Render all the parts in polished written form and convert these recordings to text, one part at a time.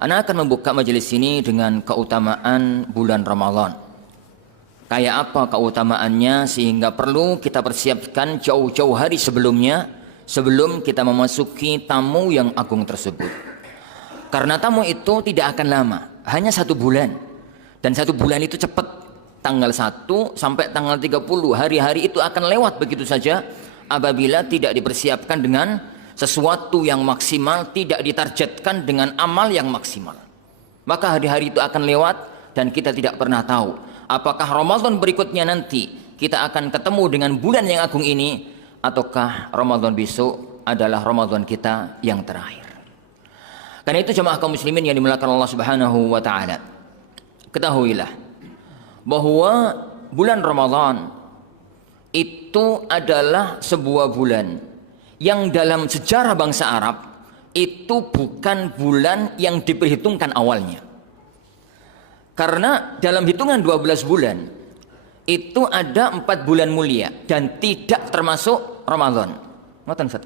Ana akan membuka majelis ini dengan keutamaan bulan Ramadan. Kayak apa keutamaannya sehingga perlu kita persiapkan jauh-jauh hari sebelumnya, sebelum kita memasuki tamu yang agung tersebut. Karena tamu itu tidak akan lama, hanya 1 bulan. Dan 1 bulan itu cepat, tanggal 1 sampai tanggal 30, hari-hari itu akan lewat begitu saja apabila tidak dipersiapkan dengan sesuatu yang maksimal, tidak ditargetkan dengan amal yang maksimal. Maka hari-hari itu akan lewat dan kita tidak pernah tahu apakah Ramadan berikutnya nanti kita akan ketemu dengan bulan yang agung ini, ataukah Ramadan besok adalah Ramadan kita yang terakhir. Karena itu jemaah kaum muslimin yang dimuliakan Allah Subhanahu wa taala, ketahuilah bahwa bulan Ramadan itu adalah sebuah bulan yang dalam sejarah bangsa Arab itu bukan bulan yang diperhitungkan awalnya. Karena dalam hitungan 12 bulan itu ada 4 bulan mulia dan tidak termasuk Ramadan. Ngoten Ustaz.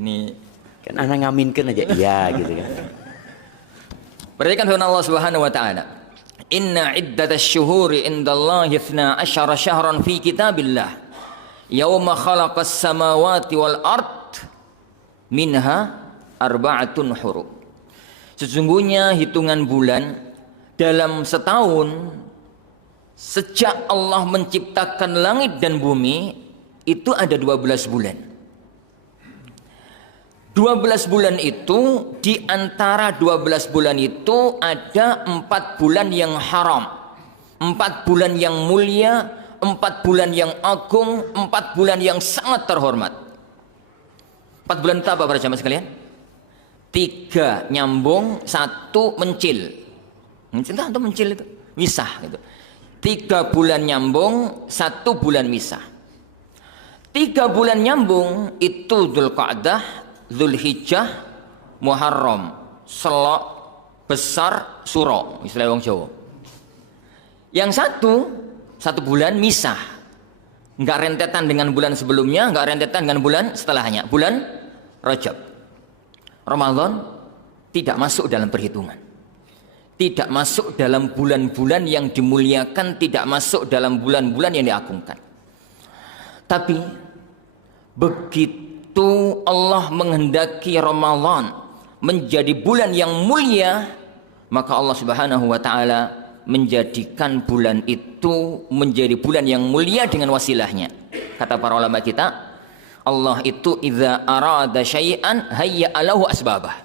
Ini kan anak ngaminkan aja iya gitu kan. Perhatikan firman Allah Subhanahu wa taala. Inna iddatasy syuhuri indallahi 12 syahran fi kitabillah. Yauma khalaqas samawati wal ard minha arba'atun hurum. Sesungguhnya hitungan bulan dalam setahun sejak Allah menciptakan langit dan bumi itu ada 12 bulan. 12 bulan itu, di antara 12 bulan itu ada 4 bulan yang haram, 4 bulan yang mulia, 4 bulan yang agung, 4 bulan yang sangat terhormat. 4 bulan itu apa para jamaah sekalian? 3 nyambung, 1 mencil. Mencil itu atau mencil itu? Misah gitu. 3 bulan nyambung, 1 bulan misah. 3 bulan nyambung itu Dzulqa'dah, Dzulhijjah, Muharram, Selok, Besar, Suro, istilah wong Jawa. Yang 1 bulan misah, nggak rentetan dengan bulan sebelumnya, nggak rentetan dengan bulan setelahnya, bulan Rajab. Ramadan tidak masuk dalam perhitungan, tidak masuk dalam bulan-bulan yang dimuliakan, tidak masuk dalam bulan-bulan yang diagungkan. Tapi begitu Allah menghendaki Ramadan menjadi bulan yang mulia, maka Allah Subhanahu wa taala menjadikan bulan itu menjadi bulan yang mulia dengan wasilahnya. Kata para ulama kita, Allah itu idza arada syai'an hayya'alahu asbabah.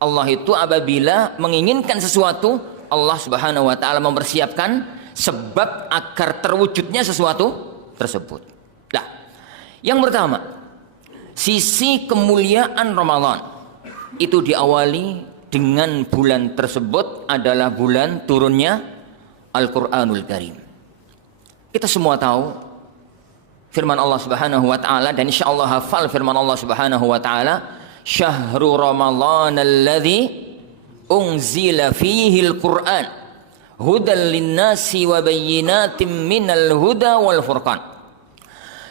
Allah itu apabila menginginkan sesuatu, Allah Subhanahu wa taala mempersiapkan sebab agar terwujudnya sesuatu tersebut. Nah, yang pertama, sisi kemuliaan Ramadan itu diawali dengan bulan tersebut adalah bulan turunnya Al-Quranul Karim. Kita semua tahu firman Allah Subhanahu wa taala, dan insyaallah hafal firman Allah Subhanahu wa taala, syahrul Ramadan alladzi unzila fihi al-Qur'an hudan lin-nasi wa bayyinatin minal huda wal furqan.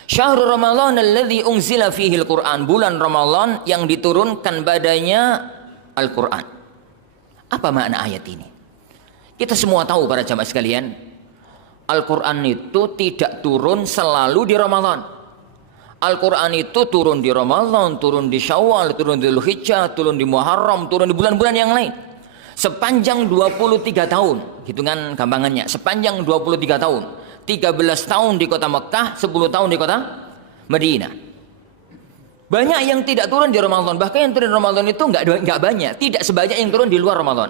Syahrul Ramadan alladzi unzila fihi al-Qur'an, bulan Ramadan yang diturunkan padanya Al-Quran. Apa makna ayat ini? Kita semua tahu para jamaah sekalian, Al-Quran itu tidak turun selalu di Ramadan. Al-Quran itu turun di Ramadan, turun di Syawal, turun di Dzulhijjah, turun di Muharram, turun di bulan-bulan yang lain. Sepanjang 23 tahun, hitungan gampangannya, sepanjang 23 tahun. 13 tahun di kota Mekah, 10 tahun di kota Madinah. Banyak yang tidak turun di Ramadan, bahkan yang turun di Ramadan itu enggak banyak, tidak sebanyak yang turun di luar Ramadan.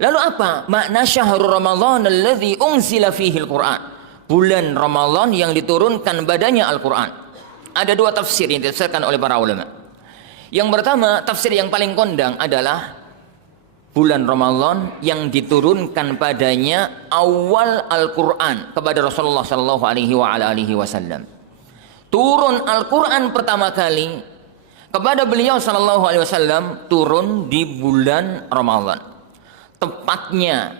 Lalu apa makna syahrul Ramadan alladzi unzila fihi al-Qur'an? Bulan Ramadan yang diturunkan padanya Al-Qur'an. Ada 2 tafsir yang ditafsirkan oleh para ulama. Yang pertama, tafsir yang paling kondang adalah bulan Ramadan yang diturunkan padanya awal Al-Qur'an kepada Rasulullah sallallahu alaihi wasallam. Turun Al-Quran pertama kali kepada beliau sallallahu alaihi wasallam turun di bulan Ramadan. Tepatnya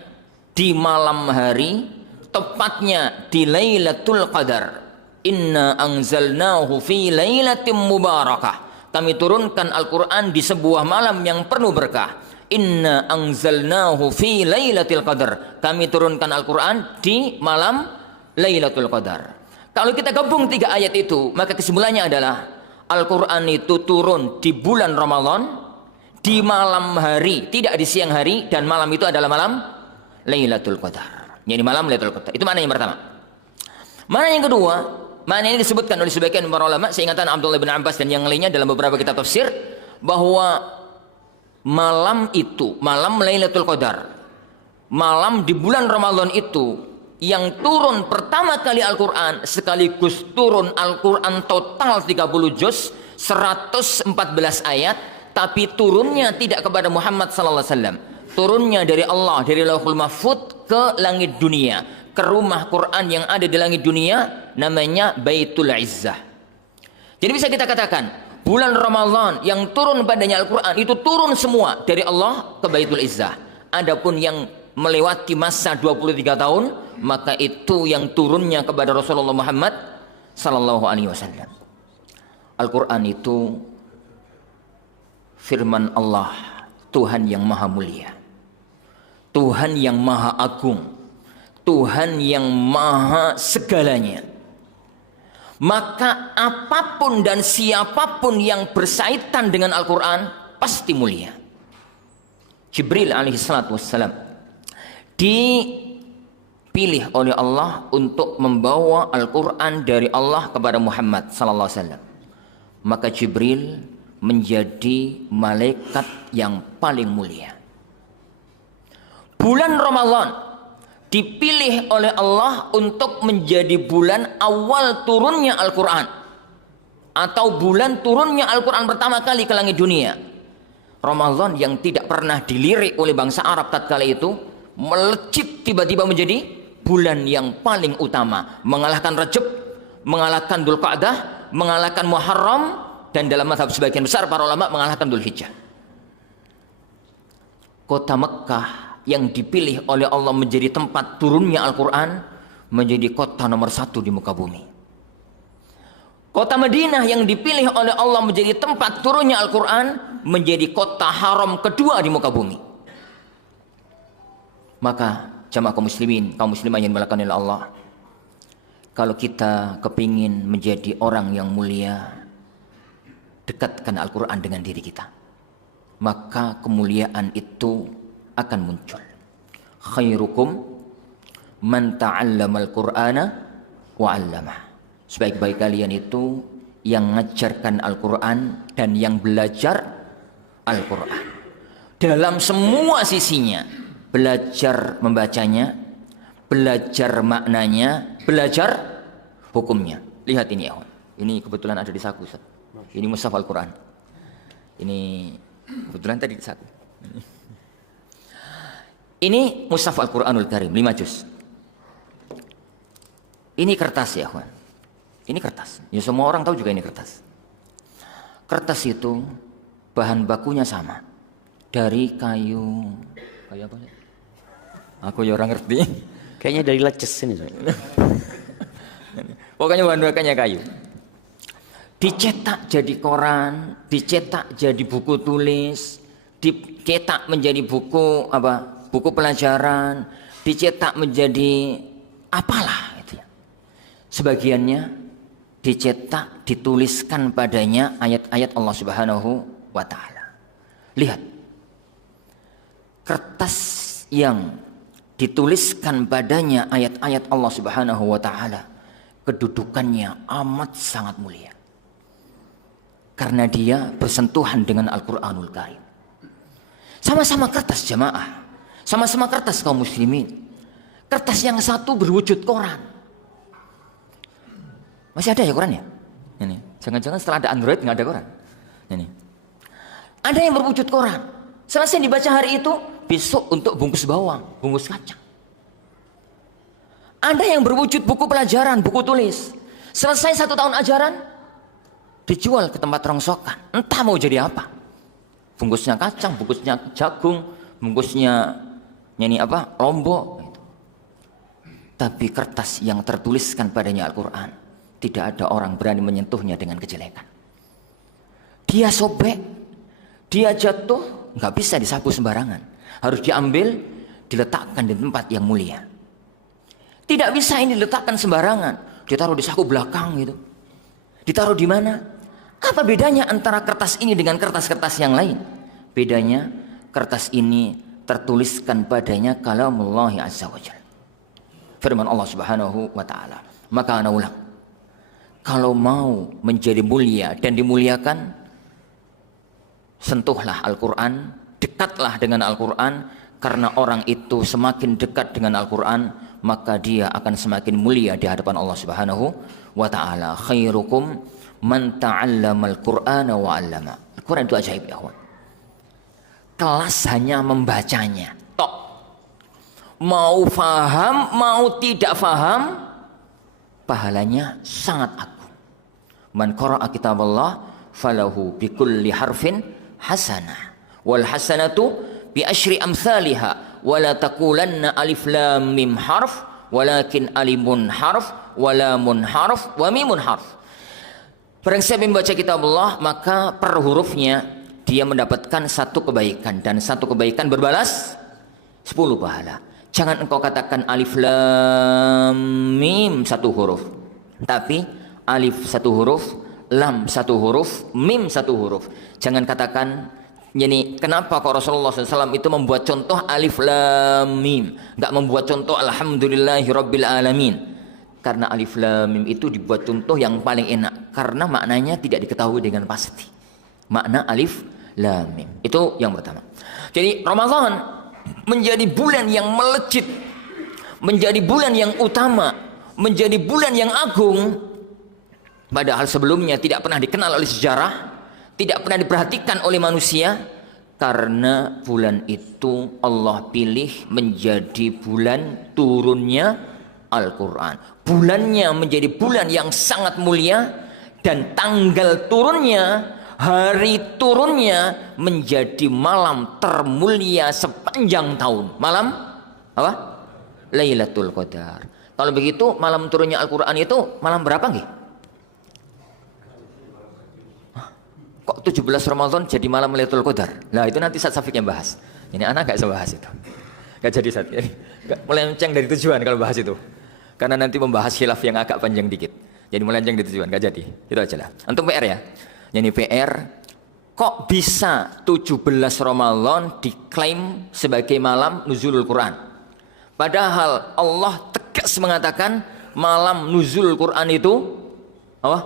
di malam hari, tepatnya di Lailatul Qadar. Inna anzalnahu fi lailatin mubarakah. kami turunkan Al-Quran di sebuah malam yang penuh berkah. Inna anzalnahu fi lailatul qadar. Kami turunkan Al-Quran di malam Lailatul Qadar. Kalau kita gabung 3 ayat itu, maka kesimpulannya adalah Al-Quran itu turun di bulan Ramadan, di malam hari, tidak di siang hari, dan malam itu adalah malam Lailatul Qadar. Jadi malam Lailatul Qadar. Itu makna yang pertama. Makna yang kedua, makna ini disebutkan oleh sebagian para ulama, seingatan Abdullah bin Abbas dan yang lainnya dalam beberapa kitab tafsir, bahwa malam itu, malam Lailatul Qadar, malam di bulan Ramadan itu, yang turun pertama kali Al-Quran, sekaligus turun Al-Quran total 30 juz, 114 ayat, tapi turunnya tidak kepada Muhammad sallallahu alaihi wasallam. Turunnya dari Allah, dari Lauhul Mahfuz ke langit dunia, ke rumah Quran yang ada di langit dunia, namanya Baitul Izzah. Jadi bisa kita katakan, bulan Ramadan yang turun padanya Al-Quran itu turun semua dari Allah ke Baitul Izzah. Adapun yang melewati masa 23 tahun, maka itu yang turunnya kepada Rasulullah Muhammad sallallahu alaihi wasallam. Al-Quran itu firman Allah, Tuhan yang maha mulia, Tuhan yang maha agung, Tuhan yang maha segalanya. Maka apapun dan siapapun yang bersaitan dengan Al-Quran pasti mulia. Jibril alaihissalatu wassalam dipilih oleh Allah untuk membawa Al-Quran dari Allah kepada Muhammad sallallahu alaihi wasallam. Maka Jibril menjadi malaikat yang paling mulia. Bulan Ramadan dipilih oleh Allah untuk menjadi bulan awal turunnya Al-Quran, atau bulan turunnya Al-Quran pertama kali ke langit dunia. Ramadan yang tidak pernah dilirik oleh bangsa Arab tatkala itu melejit tiba-tiba menjadi bulan yang paling utama, mengalahkan Rajab, mengalahkan Dzulqa'dah, mengalahkan Muharram, dan dalam mazhab sebagian besar para ulama mengalahkan Dzulhijjah. Kota Mekkah yang dipilih oleh Allah menjadi tempat turunnya Al-Quran menjadi kota nomor 1 di muka bumi. Kota Madinah yang dipilih oleh Allah menjadi tempat turunnya Al-Quran menjadi kota haram kedua di muka bumi. Maka jamaah kaum muslimin, kaum muslimah yang dimuliakan oleh Allah, kalau kita kepingin menjadi orang yang mulia, dekatkan Al-Quran dengan diri kita, maka kemuliaan itu akan muncul. Khairukum man ta'allama al-Qur'ana wa 'allamah. Sebaik-baik kalian itu yang mengajarkan Al-Quran dan yang belajar Al-Quran dalam semua sisinya. Belajar membacanya, belajar maknanya, belajar hukumnya. Lihat ini ya, ini kebetulan ada di saku, Ustaz. Ini mushaf Al-Quran. Ini kebetulan tadi di saku. Ini mushaf Al-Quranul Karim 5 juz. Ini kertas ya, kawan. Ini kertas. Ya semua orang tahu juga ini kertas. Kertas itu bahan bakunya sama, dari kayu apa? Aku ya orang ngerti. Kayaknya dari leces ini. Pokoknya bahan bakunya kayu. Dicetak jadi koran, dicetak jadi buku tulis, dicetak menjadi buku apa? Buku pelajaran, dicetak menjadi apalah gitu ya. Sebagiannya dicetak, dituliskan padanya ayat-ayat Allah Subhanahu wa taala. Lihat. Kertas yang dituliskan padanya ayat-ayat Allah Subhanahu wa taala, kedudukannya amat sangat mulia. Karena dia bersentuhan dengan Al-Qur'anul Karim. Sama-sama kertas jamaah. Sama-sama kertas kaum muslimin. Kertas yang satu berwujud koran. Masih ada ya korannya? Ini. Jangan-jangan setelah ada Android nggak ada koran. Ini. Ada yang berwujud koran. Selesai dibaca hari itu, besok untuk bungkus bawang, bungkus kacang. Ada yang berwujud buku pelajaran, buku tulis. Selesai 1 tahun ajaran, dijual ke tempat rongsokan. Entah mau jadi apa. Bungkusnya kacang, bungkusnya jagung, bungkusnya ini apa? Lombok. Tapi kertas yang tertuliskan padanya Al-Quran, tidak ada orang berani menyentuhnya dengan kejelekan. dia sobek, dia jatuh, nggak bisa disapu sembarangan. Harus diambil, diletakkan di tempat yang mulia. Tidak bisa ini diletakkan sembarangan, ditaruh di saku belakang gitu. Ditaruh di mana? Apa bedanya antara kertas ini dengan kertas-kertas yang lain? Bedanya, kertas ini tertuliskan padanya kalamullah azza wa jalla, firman Allah subhanahu wa ta'ala. Maka ana ulang, kalau mau menjadi mulia dan dimuliakan, sentuhlah Al-Quran, dekatlah dengan Al-Quran. Karena orang itu semakin dekat dengan Al-Quran, maka dia akan semakin mulia di hadapan Allah subhanahu wa ta'ala. Khairukum man ta'allama al-Qur'ana wa 'allama. Al-Quran itu ajaib ya kawan. Kelas hanya membacanya tok. Mau faham, mau tidak faham, pahalanya sangat agung. Man qara'a kitaballah falahu bikulli harfin hasanah wal hasanatu bi asyri amsalha wa la taqulanna alif lam mim harf walakin alimun harf wa lamun harf wa mimun harf. Barang siapa membaca kitabullah, maka per hurufnya dia mendapatkan satu kebaikan, dan satu kebaikan berbalas 10 pahala. Jangan engkau katakan alif lam mim satu huruf, tapi alif satu huruf, lam satu huruf, mim satu huruf. Jangan katakan, jadi kenapa kok Rasulullah SAW itu membuat contoh alif lam mim, nggak membuat contoh alhamdulillahirabbil alamin? Karena alif lam mim itu dibuat contoh yang paling enak, karena maknanya tidak diketahui dengan pasti. Makna alif lam mim itu yang pertama. Jadi Ramadan menjadi bulan yang melejit, menjadi bulan yang utama, menjadi bulan yang agung. Padahal sebelumnya tidak pernah dikenal oleh sejarah, tidak pernah diperhatikan oleh manusia, karena bulan itu Allah pilih menjadi bulan turunnya Al-Quran. Bulannya menjadi bulan yang sangat mulia, dan tanggal turunnya, hari turunnya menjadi malam termulia sepanjang tahun. Malam apa? Lailatul Qadar. Kalau begitu malam turunnya Al-Quran itu malam berapa nggih? Kok 17 Ramadan jadi malam Lailatul Qadar? Nah itu nanti Ustaz Syafiq yang bahas. Ini anak gak bisa bahas itu. Gak jadi Ustaz. Melenceng dari tujuan kalau bahas itu. Karena nanti membahas khilaf yang agak panjang dikit. Jadi melenceng dari tujuan, gak jadi. Itu aja lah. Untuk PR ya. Jadi PR, kok bisa 17 Ramadan diklaim sebagai malam nuzulul Quran? Padahal Allah tegas mengatakan malam nuzulul Quran itu apa?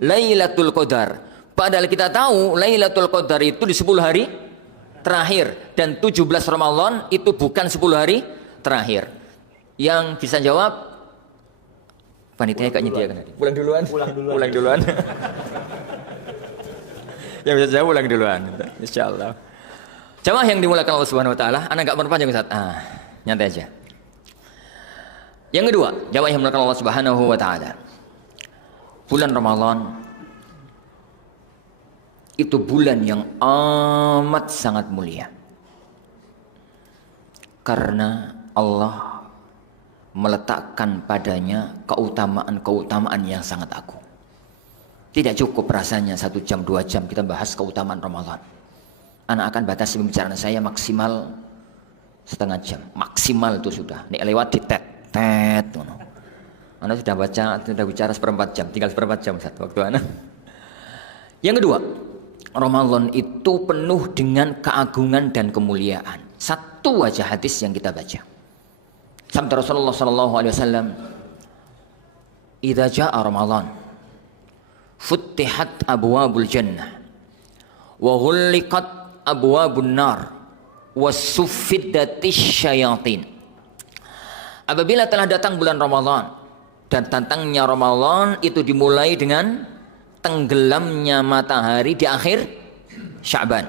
Lailatul Qadar. Padahal kita tahu Lailatul Qadar itu di 10 hari terakhir, dan 17 Ramadan itu bukan 10 hari terakhir. Yang bisa jawab panitia kayaknya dia kan tadi. Pulang duluan. Yang bisa jawab pulang duluan. Insyaallah. Jamaah yang dimulakan Allah Subhanahu wa taala, anak enggak berpanjang Ustaz. Nyantai aja. Yang kedua, jamaah yang dimulakan Allah Subhanahu wa taala. Bulan Ramadan itu bulan yang amat sangat mulia, karena Allah meletakkan padanya keutamaan-keutamaan yang sangat agung. Tidak cukup rasanya 1 jam 2 jam kita bahas keutamaan Ramadan. Anak akan batasi pembicaraan saya maksimal setengah jam, maksimal itu sudah. Nek lewat di tet. Anak sudah bicara 1/4 jam, tinggal 1/4 jam Ustaz waktu anak. Yang kedua, Ramadan itu penuh dengan keagungan dan kemuliaan. Satu aja hadis yang kita baca. Sabda Rasulullah sallallahu alaihi wasallam, "Idza jaa Ramadan, futtihat abwabul jannah wa ghulliqat abwabun nar wa suffidatis syayatin." Apabila telah datang bulan Ramadan, dan datangnya Ramadan itu dimulai dengan tenggelamnya matahari di akhir Sya'ban.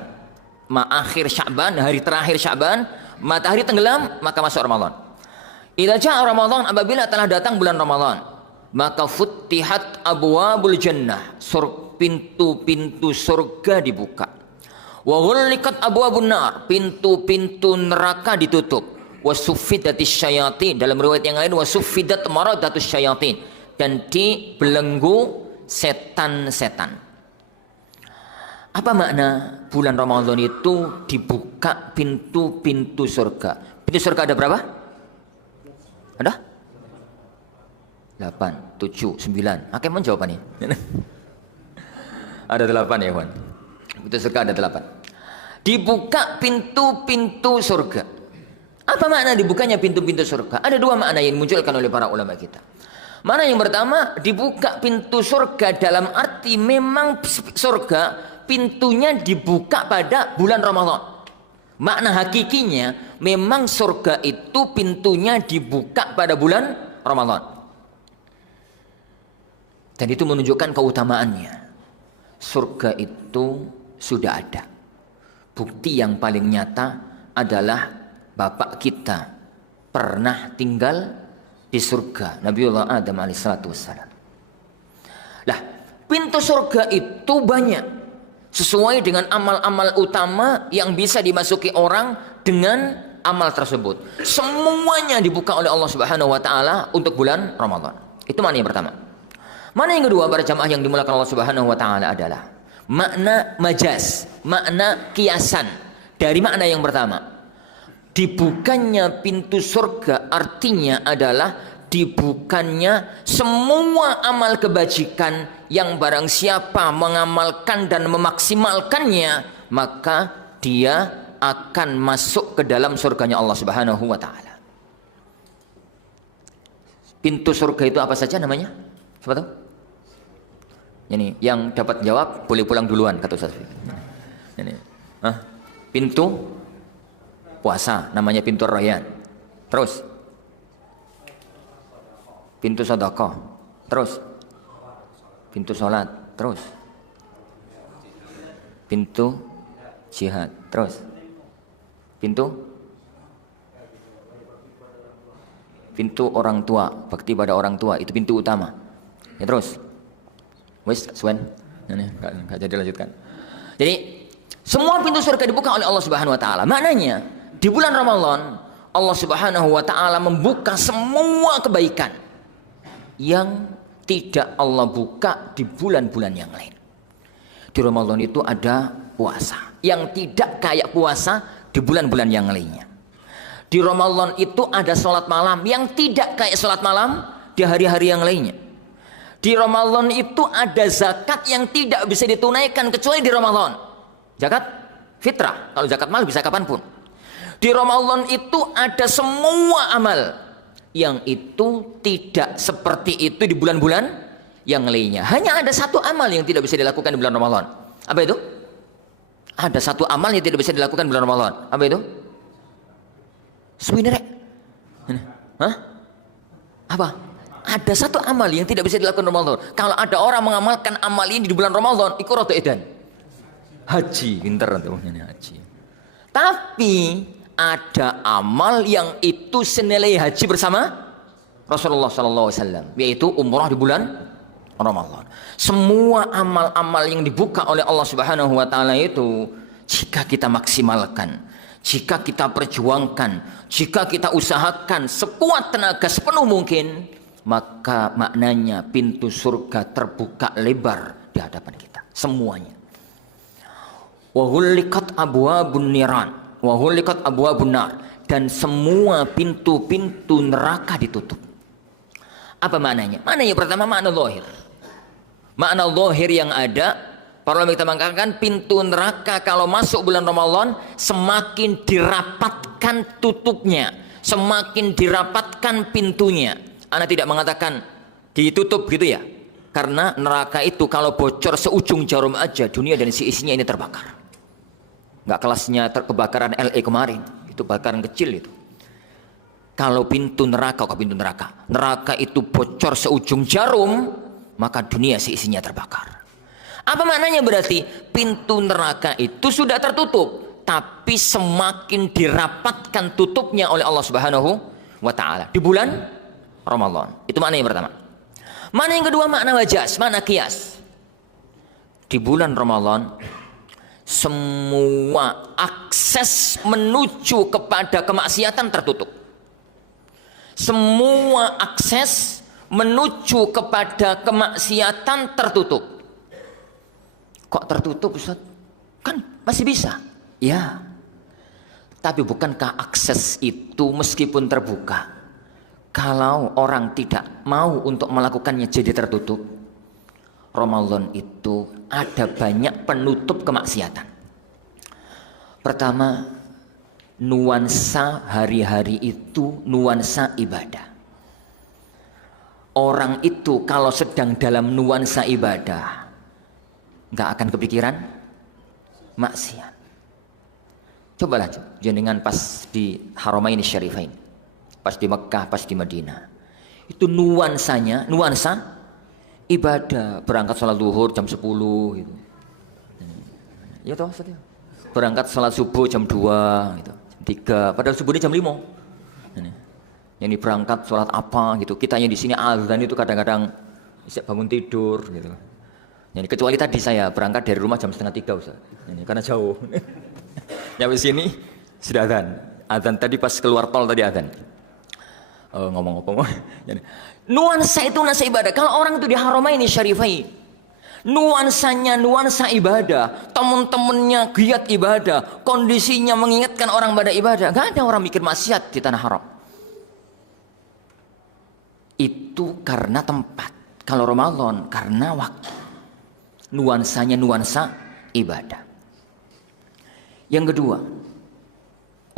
Akhir Sya'ban, hari terakhir Sya'ban, matahari tenggelam, maka masuk Ramadan. Idza jaa Ramadan, apabila telah datang bulan Ramadan, maka futtihat abwabul jannah, pintu-pintu surga dibuka. Wa ghulliqat abwabun nar, pintu-pintu neraka ditutup. Wa suffidatis syayatin, dalam riwayat yang lain wa suffidat maradatus syayatin, dan dibelenggu setan-setan. Apa makna bulan Ramadan itu dibuka pintu-pintu surga? Pintu surga ada berapa? Ada? 8, 7, 9. Hakim menjawab nih. Ada 8 ya kawan. Pintu surga ada 8. Dibuka pintu-pintu surga. Apa makna dibukanya pintu-pintu surga? Ada 2 makna yang dimunculkan oleh para ulama kita. Makna yang pertama, dibuka pintu surga dalam arti memang surga pintunya dibuka pada bulan Ramadan. Makna hakikinya memang surga itu pintunya dibuka pada bulan Ramadan. Dan itu menunjukkan keutamaannya. Surga itu sudah ada. Bukti yang paling nyata adalah bapak kita pernah tinggal di surga, Nabiullah Adam alaihissalatu wassalam. Lah, pintu surga itu banyak sesuai dengan amal-amal utama yang bisa dimasuki orang dengan amal tersebut. Semuanya dibuka oleh Allah Subhanahu wa taala untuk bulan Ramadan. Itu makna yang pertama. Makna yang kedua para jamaah yang dimulakan Allah Subhanahu wa taala adalah makna majaz, makna kiasan dari makna yang pertama. Dibukanya pintu surga artinya adalah dibukanya semua amal kebajikan yang barang siapa mengamalkan dan memaksimalkannya, maka dia akan masuk ke dalam surganya Allah Subhanahu wa taala. Pintu surga itu apa saja namanya? Siapa tahu? Ini yang dapat jawab boleh pulang duluan kata Ustaz. Ini. Pintu puasa namanya pintu Rayyan. Terus pintu sedekah. Terus pintu salat. Terus pintu jihad. Terus pintu orang tua, bakti pada orang tua, itu pintu utama. Ya terus. Wes, Swen. Ini enggak jadi lanjutkan. Jadi semua pintu surga dibuka oleh Allah Subhanahu wa taala. Maknanya di bulan Ramadan Allah Subhanahu wa taala membuka semua kebaikan yang tidak Allah buka di bulan-bulan yang lain. Di Ramadan itu ada puasa yang tidak kayak puasa di bulan-bulan yang lainnya. Di Ramadan itu ada sholat malam yang tidak kayak sholat malam di hari-hari yang lainnya. Di Ramadan itu ada zakat yang tidak bisa ditunaikan kecuali di Ramadan. Zakat fitrah, kalau zakat mal bisa kapanpun. Di Ramadan itu ada semua amal yang itu tidak seperti itu di bulan-bulan yang lainnya. Hanya ada satu amal yang tidak bisa dilakukan di bulan Ramadan. Apa itu? Ada satu amal yang tidak bisa dilakukan di bulan Ramadan. Apa itu? Swinere. Hah? Apa? Ada satu amal yang tidak bisa dilakukan di Ramadan. Kalau ada orang mengamalkan amal ini di bulan Ramadan, iku rada edan. Haji, pinter tuh haji. Tapi ada amal yang itu senilai haji bersama Rasulullah sallallahu alaihi wasallam, yaitu umrah di bulan Ramadan. Semua amal-amal yang dibuka oleh Allah Subhanahu wa taala itu jika kita maksimalkan, jika kita perjuangkan, jika kita usahakan sekuat tenaga sepenuh mungkin, maka maknanya pintu surga terbuka lebar di hadapan kita semuanya. Wa hulikat abwabun niran, wa hulikat abwabun nar, dan semua pintu-pintu neraka ditutup. Apa maknanya? Maknanya pertama makna zahir. Makna zahir yang ada, para ulama kita mengatakan pintu neraka kalau masuk bulan Ramadan semakin dirapatkan tutupnya, semakin dirapatkan pintunya. Ana tidak mengatakan ditutup gitu ya, karena neraka itu kalau bocor seujung jarum aja dunia dan si isinya ini terbakar. Nggak kelasnya kebakaran LA kemarin, itu bakaran kecil itu. Kalau pintu neraka, neraka itu bocor seujung jarum, maka dunia si isinya terbakar. Apa maknanya berarti? Pintu neraka itu sudah tertutup, tapi semakin dirapatkan tutupnya oleh Allah Subhanahu wa taala di bulan Ramadan. Itu makna yang pertama. Makna yang kedua makna wajaz, makna kias. Di bulan Ramadan semua akses menuju kepada kemaksiatan tertutup. Semua akses menuju kepada kemaksiatan tertutup. Kok tertutup, Ustaz? Kan masih bisa. Ya. Tapi bukankah akses itu meskipun terbuka, kalau orang tidak mau untuk melakukannya jadi tertutup? Ramadan itu ada banyak penutup kemaksiatan. Pertama, nuansa hari-hari itu nuansa ibadah. Orang itu kalau sedang dalam nuansa ibadah, nggak akan kepikiran maksiat. Cobalah jenengan pas di Haramain Syarifain, pas di Mekah, pas di Madinah. Itu nuansa ibadah. Berangkat sholat duhur jam 10 gitu. Ya toh, berangkat sholat subuh jam 2 gitu, jam 3, padahal subuhnya jam 5. Yang berangkat sholat apa gitu. Kitanya di sini azan itu kadang-kadang bisa bangun tidur gitu. Jadi kecuali tadi saya berangkat dari rumah jam 2:30 Ustaz. Karena jauh. Nyampe sini sudah azan. Azan tadi pas keluar tol tadi azan. Ngomong apa? Nuansa itu nuansa ibadah. Kalau orang itu di Haramain Syarifain, nuansanya nuansa ibadah, teman-temannya giat ibadah, kondisinya mengingatkan orang pada ibadah. Gak ada orang mikir maksiat di tanah haram. Itu karena tempat. Kalau Ramadan karena waktu. Nuansanya nuansa ibadah. Yang kedua,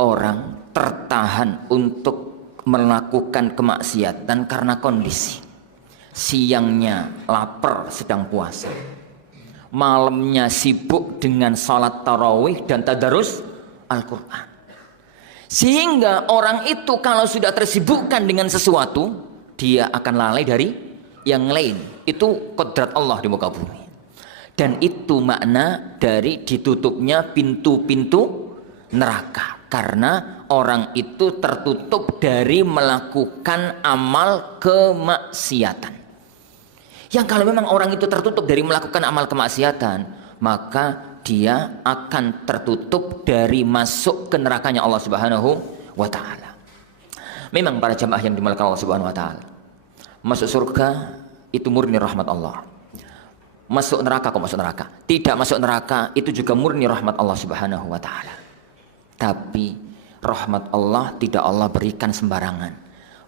orang tertahan untuk melakukan kemaksiatan karena kondisi. Siangnya lapar sedang puasa, malamnya sibuk dengan salat tarawih dan tadarus Al-Quran. Sehingga orang itu kalau sudah tersibukkan dengan sesuatu, dia akan lalai dari yang lain. Itu kodrat Allah di muka bumi. Dan itu makna dari ditutupnya pintu-pintu neraka. Karena orang itu tertutup dari melakukan amal kemaksiatan. Yang kalau memang orang itu tertutup dari melakukan amal kemaksiatan, maka dia akan tertutup dari masuk ke nerakanya Allah Subhanahu wa Ta'ala. Memang para jamaah yang dimuliakan Allah Subhanahu wa Ta'ala, masuk surga itu murni rahmat Allah. Masuk neraka kok masuk neraka. Tidak masuk neraka itu juga murni rahmat Allah Subhanahu wa Ta'ala. Tapi rahmat Allah tidak Allah berikan sembarangan.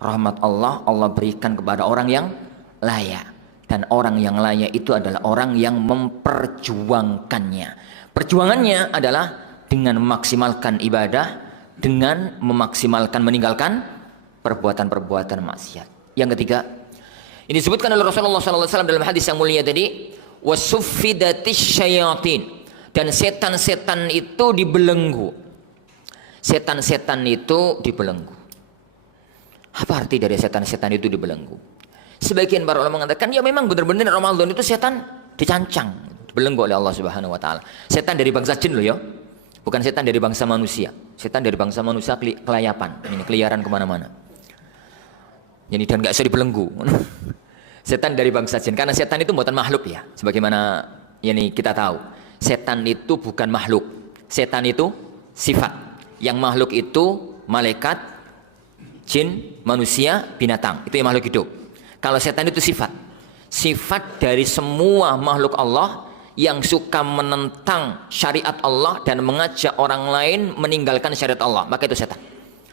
Rahmat Allah Allah berikan kepada orang yang layak. Dan orang yang layak itu adalah orang yang memperjuangkannya. Perjuangannya adalah dengan memaksimalkan ibadah, dengan memaksimalkan meninggalkan perbuatan-perbuatan maksiat. Yang ketiga, ini disebutkan oleh Rasulullah SAW dalam hadis yang mulia tadi, wasuffidatis syayatin, dan setan-setan itu dibelenggu. Setan-setan itu dibelenggu. Apa arti dari setan-setan itu dibelenggu? Sebagian para ulama mengatakan, ya memang benar-benar Ramadan itu setan dicancang, dibelenggu oleh Allah Subhanahu wa Ta'ala. Setan dari bangsa jin loh ya, bukan setan dari bangsa manusia. Setan dari bangsa manusia kelayapan, ini keliaran kemana-mana. Jadi dan nggak bisa dibelenggu. Setan dari bangsa jin, karena setan itu buatan makhluk ya. Sebagaimana ini kita tahu, setan itu bukan makhluk. Setan itu sifat. Yang makhluk itu malaikat, jin, manusia, binatang. Itu yang makhluk hidup. Kalau setan itu sifat. Sifat dari semua makhluk Allah yang suka menentang syariat Allah dan mengajak orang lain meninggalkan syariat Allah. Maka itu setan.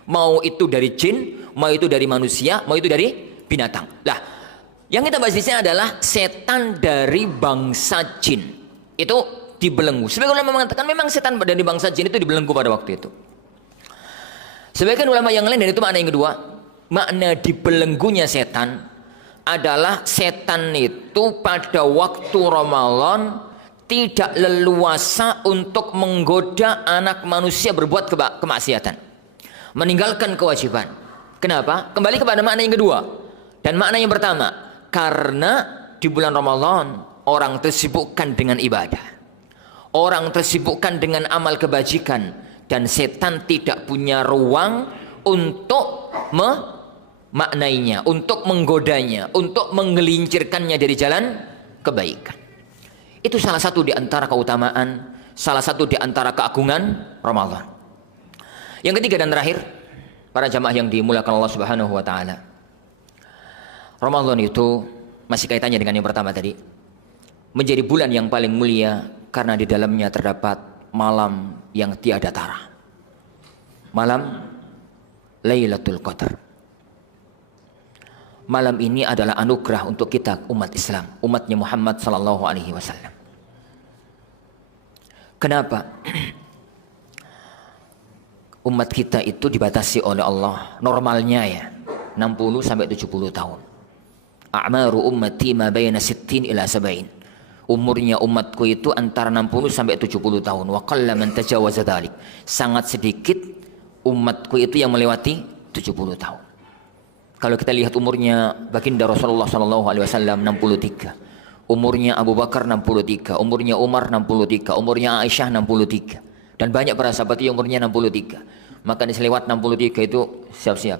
Mau itu dari jin, mau itu dari manusia, mau itu dari binatang. Lah, yang kita bahas di sini adalah setan dari bangsa jin. Itu dibelenggu. Sebagian ulama mengatakan memang setan dari bangsa jin itu dibelenggu pada waktu itu. Sebagian ulama yang lain, dan itu makna yang kedua, makna dibelenggunya setan adalah setan itu pada waktu Ramadan tidak leluasa untuk menggoda anak manusia berbuat kemaksiatan, meninggalkan kewajiban. Kenapa? Kembali kepada makna yang kedua. Dan makna yang pertama, karena di bulan Ramadan orang tersibukkan dengan ibadah, orang tersibukkan dengan amal kebajikan, dan setan tidak punya ruang untuk memaknainya, untuk menggodanya, untuk menggelincirkannya dari jalan kebaikan. Itu salah satu di antara keutamaan, salah satu di antara keagungan Ramadan. Yang ketiga dan terakhir, para jamaah yang dimuliakan Allah Subhanahu wa Ta'ala, Ramadan itu masih kaitannya dengan yang pertama tadi, menjadi bulan yang paling mulia karena di dalamnya terdapat malam yang tiada tara. Malam Lailatul Qadar. Malam ini adalah anugerah untuk kita umat Islam, umatnya Muhammad sallallahu alaihi wasallam. Kenapa? Umat kita itu dibatasi oleh Allah normalnya ya 60 sampai 70 tahun. A'maru ummati ma baina 60 ila 70. Umurnya umatku itu antara 60 sampai 70 tahun. Wa qalla man tajawaza dzalik. Sangat sedikit umatku itu yang melewati 70 tahun. Kalau kita lihat umurnya baginda Rasulullah sallallahu alaihi wasallam 63. Umurnya Abu Bakar 63, umurnya Umar 63, umurnya Aisyah 63. Dan banyak para sahabat yang umurnya 63. Maka selewat 63 itu siap-siap.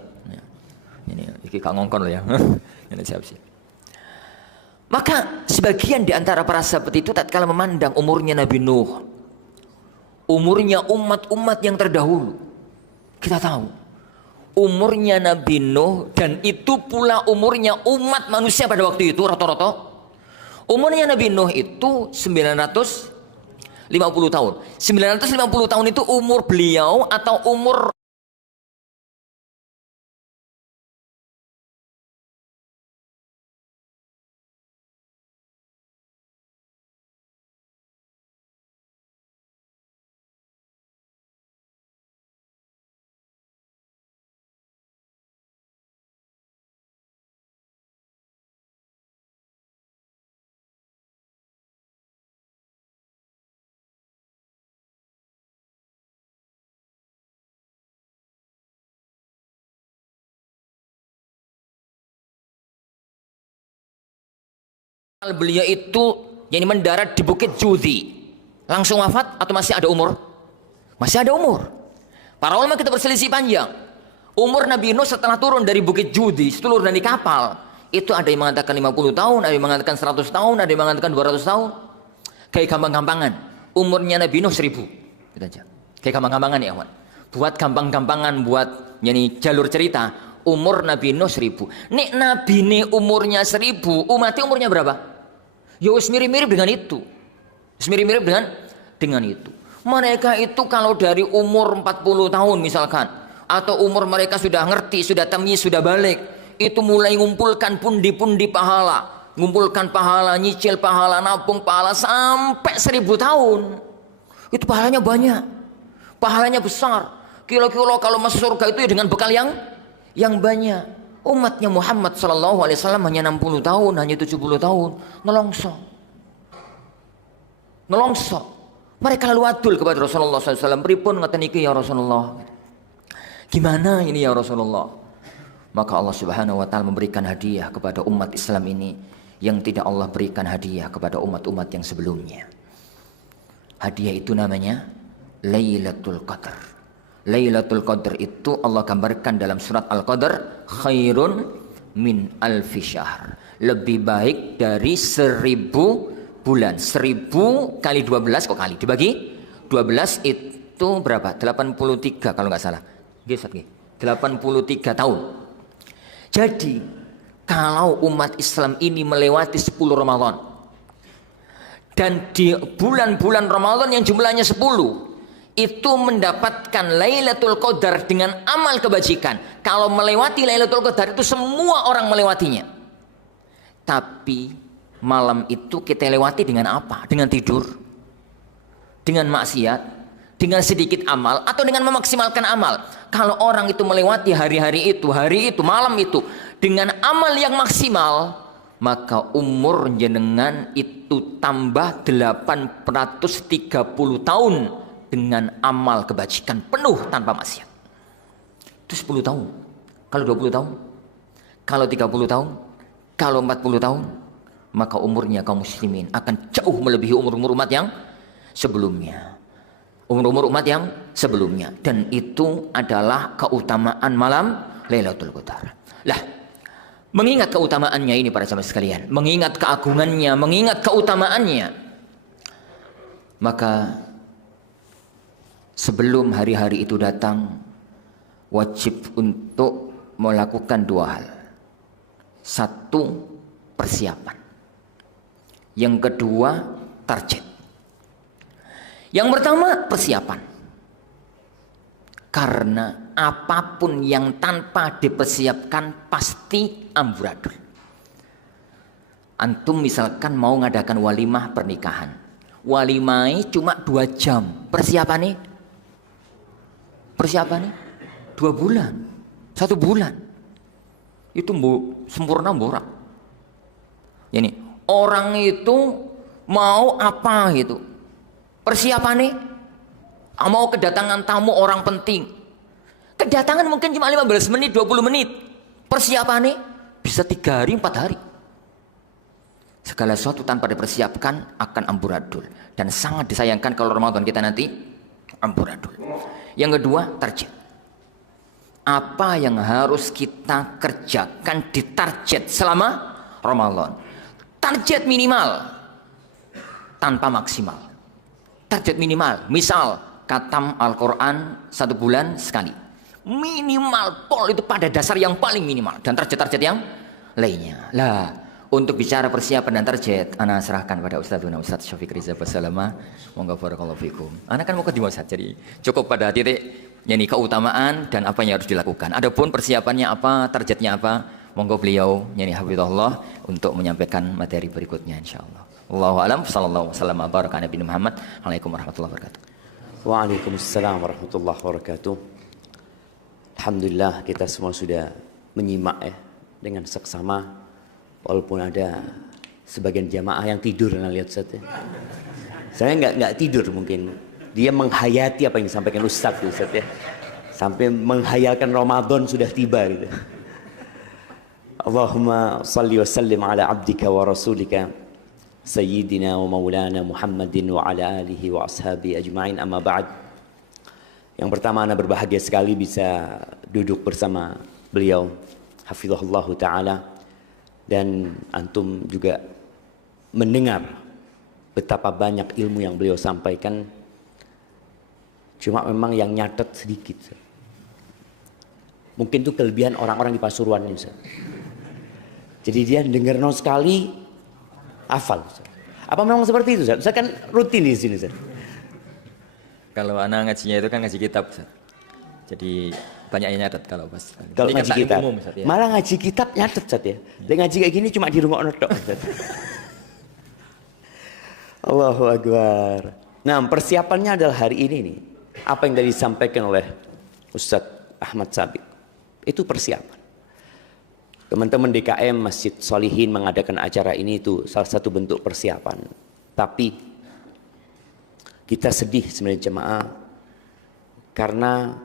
Ini kak ngongkon loh ya. Ini siap-siap. Maka sebagian di antara para sahabat itu tatkala memandang umurnya Nabi Nuh, umurnya umat-umat yang terdahulu, kita tahu umurnya Nabi Nuh dan itu pula umurnya umat manusia pada waktu itu rata-rata. Umurnya Nabi Nuh itu 950 tahun. 950 tahun itu umur beliau atau umur beliau itu yang mendarat di Bukit Judi langsung wafat atau masih ada umur? Masih ada umur. Para ulama kita berselisih panjang. Umur Nabi Nuh setelah turun dari Bukit Judi, turun dari kapal, itu ada yang mengatakan 50 tahun, ada yang mengatakan 100 tahun, ada yang mengatakan 200 tahun. Kayak gampang-gampangan. Umurnya Nabi Nuh 1000. Gitu aja. Kayak gampang-gampangan ya, kawan. Buat gampang-gampangan buat yani jalur cerita. Umur Nabi Nuh 1000. Nek Nabi ini umurnya 1000, umatnya umurnya berapa? Ya mirip-mirip dengan itu. Mirip-mirip dengan itu. Mereka itu kalau dari umur 40 tahun misalkan, atau umur mereka sudah ngerti, sudah tamyiz, sudah balik, itu mulai ngumpulkan pundi-pundi pahala, ngumpulkan pahala, nyicil pahala, nabung pahala sampai 1000 tahun. Itu pahalanya banyak. Pahalanya besar. Kilo-kilo kalau masuk surga itu ya dengan bekal yang banyak. Umatnya Muhammad sallallahu alaihi wasallam hanya 60 tahun, hanya 70 tahun, nelongso. Mereka lalu adul kepada Rasulullah sallallahu alaihi wasallam, "Pripun ngaten iki ya Rasulullah? Gimana ini ya Rasulullah?" Maka Allah Subhanahu wa taala memberikan hadiah kepada umat Islam ini yang tidak Allah berikan hadiah kepada umat-umat yang sebelumnya. Hadiah itu namanya Lailatul Qadar. Lailatul Qadar itu Allah gambarkan dalam surat Al-Qadar, khairun min alfi syahr. Lebih baik dari 1000 bulan. 1000 kali 12 kok kali dibagi 12 itu berapa? 83 kalau nggak salah. 83 tahun. Jadi kalau umat Islam ini melewati 10 Ramadan dan di bulan-bulan Ramadan yang jumlahnya 10 itu mendapatkan Lailatul Qadar dengan amal kebajikan. Kalau melewati Lailatul Qadar itu semua orang melewatinya. Tapi malam itu kita lewati dengan apa? Dengan tidur, dengan maksiat, dengan sedikit amal, atau dengan memaksimalkan amal. Kalau orang itu melewati hari itu, malam itu dengan amal yang maksimal, maka umur jenengan itu tambah 830 tahun dengan amal kebajikan penuh tanpa maksiat. Itu 10 tahun. Kalau 20 tahun, kalau 30 tahun, kalau 40 tahun, maka umurnya kaum muslimin akan jauh melebihi umur-umur umat yang sebelumnya. Umur-umur umat yang sebelumnya. Dan itu adalah keutamaan malam Lailatul Qadar. Lah, mengingat keutamaannya ini para jamaah sekalian, mengingat keagungannya, mengingat keutamaannya, maka sebelum hari-hari itu datang, wajib untuk melakukan 2 hal. 1, persiapan. Yang kedua, target. Yang pertama, persiapan. Karena apapun yang tanpa dipersiapkan pasti amburadul. Antum misalkan mau ngadakan walimah pernikahan. Walimah cuma 2 jam. Persiapannya 2 bulan. 1 bulan. Itu sempurna borak. Yani orang itu mau apa gitu. Persiapannya mau kedatangan tamu orang penting. Kedatangan mungkin cuma 15 menit, 20 menit. Persiapannya bisa 3 hari, 4 hari. Segala sesuatu tanpa dipersiapkan akan amburadul. Dan sangat disayangkan kalau Ramadan kita nanti amburadul. Yang kedua, target. Apa yang harus kita kerjakan di target selama Ramadan? Target minimal tanpa maksimal. Target minimal, misal khatam Al-Quran 1 bulan sekali. Minimal pol itu pada dasar yang paling minimal. Dan target-target yang lainnya. Lah, untuk bicara persiapan dan target, ana serahkan pada Ustaz Syafiq Riza Basalama. Monggo barakallahu fikum. Ana kan mau ke Ustaz, jadi cukup pada titik yakni keutamaan dan apa yang harus dilakukan. Adapun persiapannya apa, targetnya apa, monggo beliau yakni hafizahullah untuk menyampaikan materi berikutnya insyaallah. Wallahu a'lam, sallallahu wasallam baraka Nabi Muhammad. Assalamualaikum warahmatullahi wabarakatuh. Waalaikumsalam warahmatullahi wabarakatuh. Alhamdulillah kita semua sudah menyimak ya dengan seksama, walaupun ada sebagian jamaah yang tidur, nah lihat Ustaz ya. Saya nggak tidur mungkin. Dia menghayati apa yang disampaikan Ustaz ya. Sampai menghayalkan Ramadan sudah tiba gitu. Allahumma salli wa sallim ala abdika wa rasulika Sayyidina wa maulana Muhammadin wa ala alihi wa ashabi ajma'in, amma ba'd. Yang pertama, ana berbahagia sekali bisa duduk bersama beliau hafizahullahu ta'ala. Dan antum juga mendengar betapa banyak ilmu yang beliau sampaikan. Cuma memang yang nyatet sedikit. Mungkin itu kelebihan orang-orang di Pasuruan ini, Ustaz. Jadi dia dengar no sekali, hafal. Apa memang seperti itu, Ustaz? Saya kan rutin di sini, Ustaz. Kalau anak ngajinya itu kan ngaji kitab, Ustaz. Jadi banyak yang nyatet kalau pas. Kalau ngaji kitab, umum, Ustaz, ya. malah ngaji kitab nyatet, Ustaz ya. Dan ngaji kayak gini cuma di rumah tok, Ustaz. Allahu Akbar. Nah, persiapannya adalah hari ini nih. Apa yang tadi disampaikan oleh Ustadz Ahmad Sabik itu persiapan. Teman-teman DKM Masjid Solihin mengadakan acara ini itu salah satu bentuk persiapan. Tapi kita sedih sebenarnya jemaah karena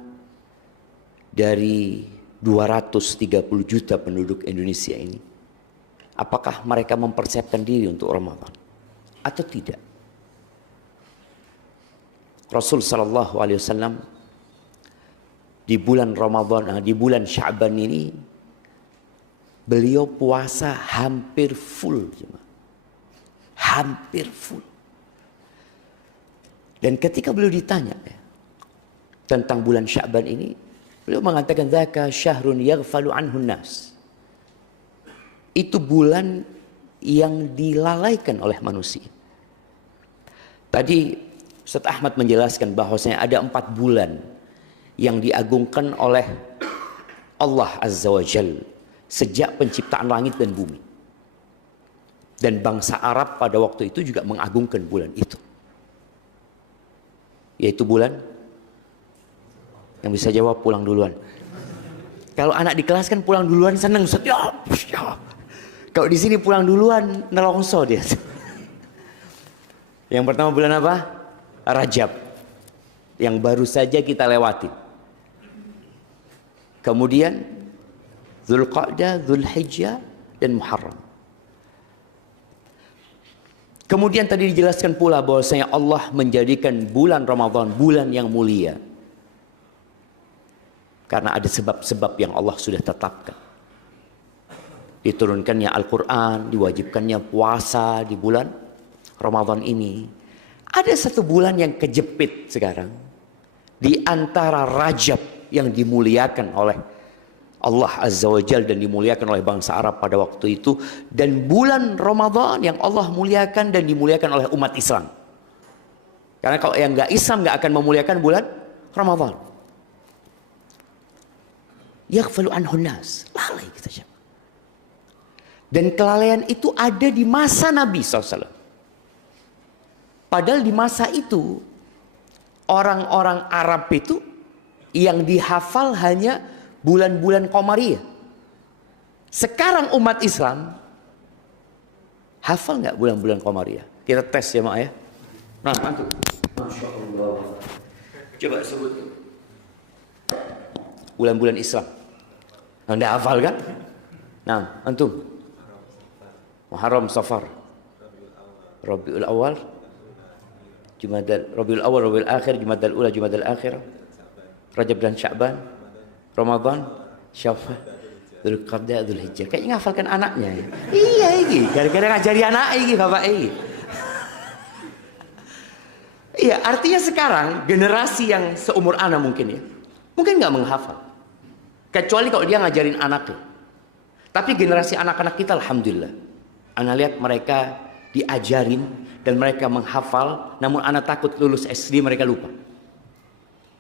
dari 230 juta penduduk Indonesia ini, apakah mereka mempersiapkan diri untuk Ramadan atau tidak? Rasul sallallahu alaihi wasallam di bulan Ramadan, di bulan Sya'ban ini beliau puasa hampir full, hampir full. Dan ketika beliau ditanya tentang bulan Sya'ban ini, beliau mengatakan dzaka syahrun yaghfalu anhun nas. Itu bulan yang dilalaikan oleh manusia. Tadi Ustaz Ahmad menjelaskan bahwasanya ada 4 bulan yang diagungkan oleh Allah Azza wa Jal sejak penciptaan langit dan bumi. Dan bangsa Arab pada waktu itu juga mengagungkan bulan itu. Yaitu bulan yang bisa jawab pulang duluan. Kalau anak di kelas kan pulang duluan seneng, Ustaz. Ya. Kalau di sini pulang duluan nelongso dia. Yang pertama bulan apa? Rajab, yang baru saja kita lewati. Kemudian Dzulqa'dah, Dzulhijjah, dan Muharram. Kemudian tadi dijelaskan pula bahwasanya Allah menjadikan bulan Ramadan bulan yang mulia. Karena ada sebab-sebab yang Allah sudah tetapkan. Diturunkannya Al-Quran, diwajibkannya puasa di bulan Ramadan ini. Ada 1 bulan yang kejepit sekarang di antara Rajab yang dimuliakan oleh Allah Azza wa Jalla dan dimuliakan oleh bangsa Arab pada waktu itu, dan bulan Ramadan yang Allah muliakan dan dimuliakan oleh umat Islam. Karena kalau yang nggak Islam nggak akan memuliakan bulan Ramadan. Yaghfalu anhun nas, lalai kita. Dan kelalaian itu ada di masa Nabi SAW. Padahal di masa itu orang-orang Arab itu yang dihafal hanya bulan-bulan Qamariyah. Sekarang umat Islam hafal nggak bulan-bulan Qamariyah? Kita tes ya Mak ya. Nah, antum. Masya Allah. Coba sebut bulan-bulan Islam. Anda hafal kan? Nah, antum. Muharram, Safar, Rabiul Awal, Rabiul Awal, Rabiul Akhir, Jumadal Ula, Jumadal Akhir, Rajab dan Sya'ban, Ramadan, Syawal, Dzulqa'dah, Dzulhijjah. Kayaknya ngafalkan anaknya ya. Iya ini, gara-gara ngajari anak ini Bapak ini. Iya, artinya sekarang generasi yang seumur anak mungkin ya, mungkin nggak menghafal. Kecuali kalau dia ngajarin anaknya. Tapi generasi anak-anak kita alhamdulillah, anak lihat mereka diajarin dan mereka menghafal, namun anak takut lulus SD mereka lupa.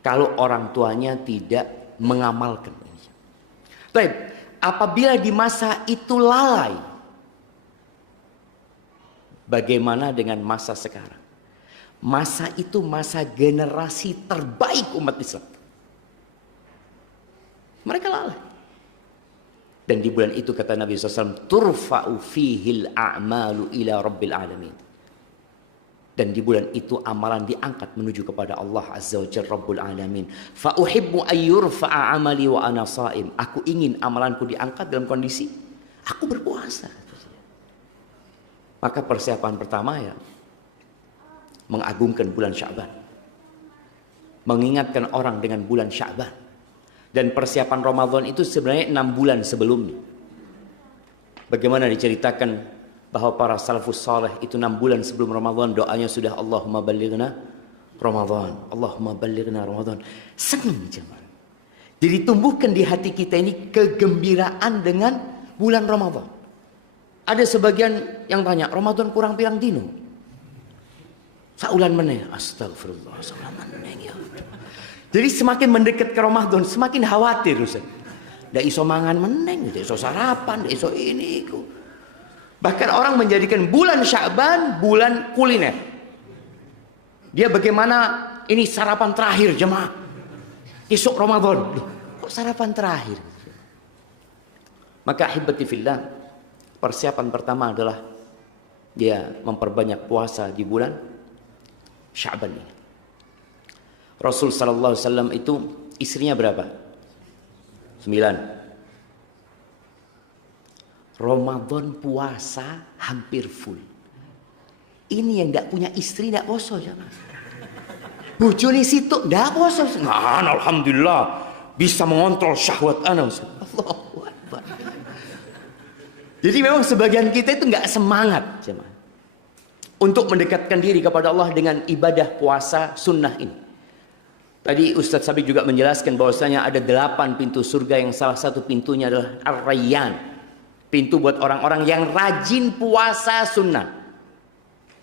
Kalau orang tuanya tidak mengamalkan. Baik, apabila di masa itu lalai, bagaimana dengan masa sekarang? Masa itu masa generasi terbaik umat Islam. Mereka lalai. Dan di bulan itu kata Nabi SAW, turfa'u fihil a'malu ila rabbil alamin. Dan di bulan itu amalan diangkat menuju kepada Allah Azza wa Jalla Rabbul Alamin. Fa uhibbu ayyurfa'a amali wa ana sha'im. Aku ingin amalanku diangkat dalam kondisi aku berpuasa. Maka persiapan pertama ya mengagungkan bulan Sya'ban. Mengingatkan orang dengan bulan Sya'ban. Dan persiapan Ramadan itu sebenarnya 6 bulan sebelumnya. Bagaimana diceritakan bahwa para salafus saleh itu 6 bulan sebelum Ramadan doanya sudah Allahumma ballighna Ramadan, Allahumma ballighna Ramadan. Senang jemaah. Jadi tumbuhkan di hati kita ini kegembiraan dengan bulan Ramadan. Ada sebagian yang tanya, Ramadan kurang pirang dino? Saulan meneh, astagfirullah, saulan meneh ya. Jadi semakin mendekat ke Ramadan, semakin khawatir Ustaz. Ndak iso mangan meneng, ndak iso sarapan, ndak iso ini iku. Bahkan orang menjadikan bulan Sya'ban bulan kuliner. Dia bagaimana ini sarapan terakhir jemaah. Esok Ramadan. Kok sarapan terakhir? Maka ahibati fillah, persiapan pertama adalah dia memperbanyak puasa di bulan Sya'ban ini. Rasul sallallahu alaihi wasallam itu istrinya berapa? 9. Ramadan puasa hampir full. Ini yang tidak punya istri tidak poso jangan. Bojone situ tidak poso. Nah, alhamdulillah bisa mengontrol syahwat ana. Allahu Akbar. Jadi memang sebagian kita itu nggak semangat jemaah untuk mendekatkan diri kepada Allah dengan ibadah puasa sunnah ini. Tadi Ustadz Sabik juga menjelaskan bahwasanya ada 8 pintu surga yang salah satu pintunya adalah Ar-Rayyan. Pintu buat orang-orang yang rajin puasa sunnah.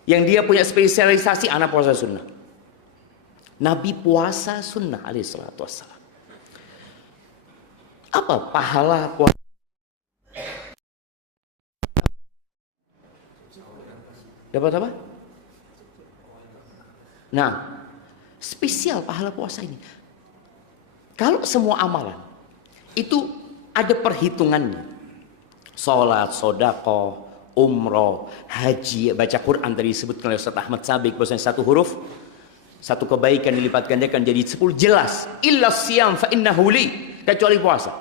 Yang dia punya spesialisasi anak puasa sunnah. Nabi puasa sunnah alaihissalatu wassalam. Apa pahala puasa? Dapat apa? Nah, spesial pahala puasa ini. Kalau semua amalan itu ada perhitungannya. Salat, sedekah, umroh, haji, baca Quran tadi disebutkan oleh Ustaz Ahmad Sabik bahwasanya satu huruf, satu kebaikan dilipat gandakan jadi 10 jelas. Illa siyam fa innahu li, kecuali puasa.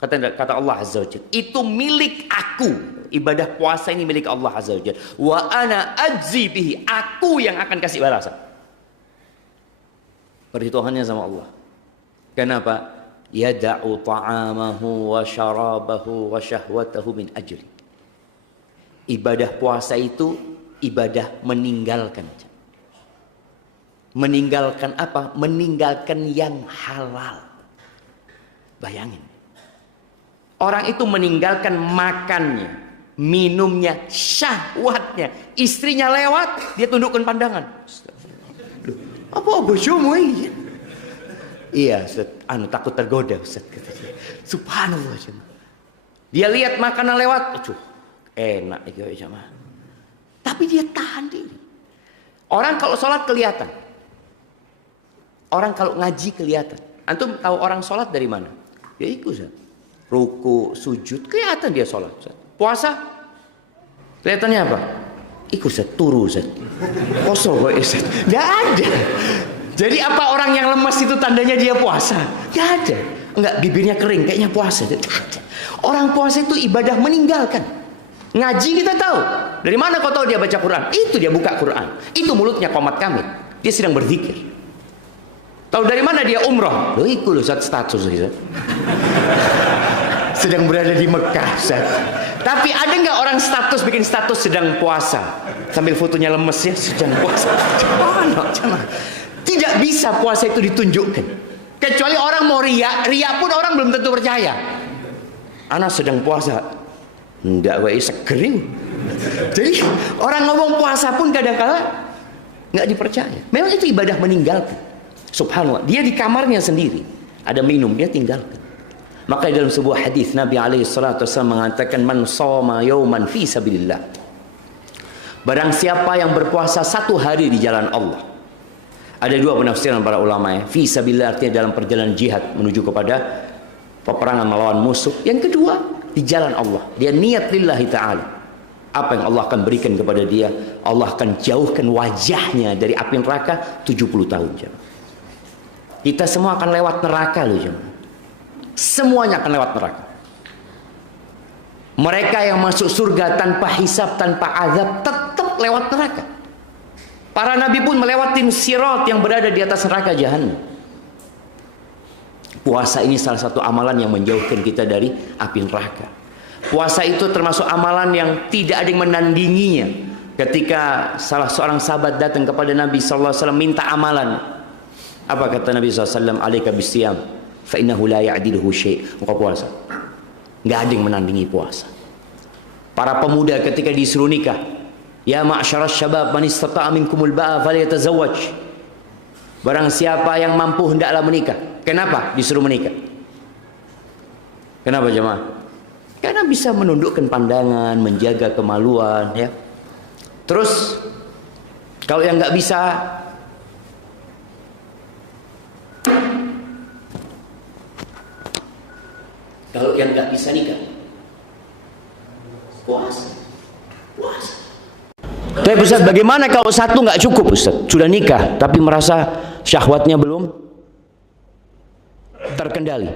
Kata Allah Azza wa Jalla, itu milik aku. Ibadah puasa ini milik Allah Azza wa Jalla. Wa ana ajzi bihi, aku yang akan kasih balasan. Perhitungannya sama Allah. Kenapa? Yada'u ta'amahu wa syarabahu wa syahwatahu min ajli. Ibadah puasa itu ibadah meninggalkan. Meninggalkan apa? Meninggalkan yang halal. Bayangin. Orang itu meninggalkan makannya, minumnya, syahwatnya. Istrinya lewat, dia tundukkan pandangan. Loh, apa bojomu ini? Iya, Ustaz, takut tergoda, Ustaz, kata dia. Subhanallah, jemaah. Dia lihat makanan lewat, aduh, enak itu jemaah. Tapi dia tahan diri. Orang kalau sholat kelihatan. Orang kalau ngaji kelihatan. Antum tahu orang sholat dari mana? Ya ikut, Ustaz. Ruku, sujud, kelihatan dia sholat. Ustaz. Puasa, kelihatannya apa? Ikut, Ustaz, turu, Ustaz. Kosong kok, Ustaz. Nggak ada. Jadi apa orang yang lemas itu tandanya dia puasa? Nggak ada. Enggak, bibirnya kering, kayaknya puasa. Nggak ada. Orang puasa itu ibadah meninggalkan. Ngaji kita tahu. Dari mana kau tahu dia baca Quran? Itu dia buka Quran. Itu mulutnya komat kamit. Dia sedang berzikir. Tahu dari mana dia umroh? Loh ikut loh status gitu. Sedang berada di Mekah. Tapi ada nggak orang status bikin status sedang puasa sambil fotonya lemes ya sedang puasa? Tidak bisa puasa itu ditunjukkan. Kecuali orang mau riak pun orang belum tentu percaya. Anak sedang puasa, enggak wae segering. Jadi orang ngomong puasa pun kadang-kala nggak dipercaya. Memang itu ibadah meninggalkan. Subhanallah, dia di kamarnya sendiri ada minum, dia tinggalkan. Maka dalam sebuah hadis Nabi alaihi salatu wasallam mengatakan man shoma yauman fi sabilillah. Barang siapa yang berpuasa satu hari di jalan Allah. Ada dua penafsiran para ulama ya. Fi sabilillah artinya dalam perjalanan jihad menuju kepada peperangan melawan musuh. Yang kedua di jalan Allah. Dia niat lillahi ta'ala. Apa yang Allah akan berikan kepada dia? Allah akan jauhkan wajahnya dari api neraka 70 tahun. Kita semua akan lewat neraka loh jemaah. Semuanya akan lewat neraka. Mereka yang masuk surga tanpa hisab, tanpa azab tetap lewat neraka. Para nabi pun melewati sirat yang berada di atas neraka jahanam. Puasa ini salah satu amalan yang menjauhkan kita dari api neraka. Puasa itu termasuk amalan yang tidak ada yang menandinginya. Ketika salah seorang sahabat datang kepada Nabi SAW minta amalan. Apa kata Nabi SAW? Alaika bisiyam fa innahu la ya'diluhu syai'. Engkau puasa. Nggak ada yang menandingi puasa. Para pemuda ketika disuruh nikah, ya ma'syaras syabab man istata'a minkumul ba'a falyatazawwaj. Barang siapa yang mampu hendaklah menikah. Kenapa disuruh menikah? Kenapa jemaah? Karena bisa menundukkan pandangan, menjaga kemaluan ya. Terus kalau yang nggak bisa, kalau yang nggak bisa nikah, puasa. Tapi Ustaz, bagaimana kalau satu nggak cukup Ustaz? Sudah nikah tapi merasa syahwatnya belum terkendali.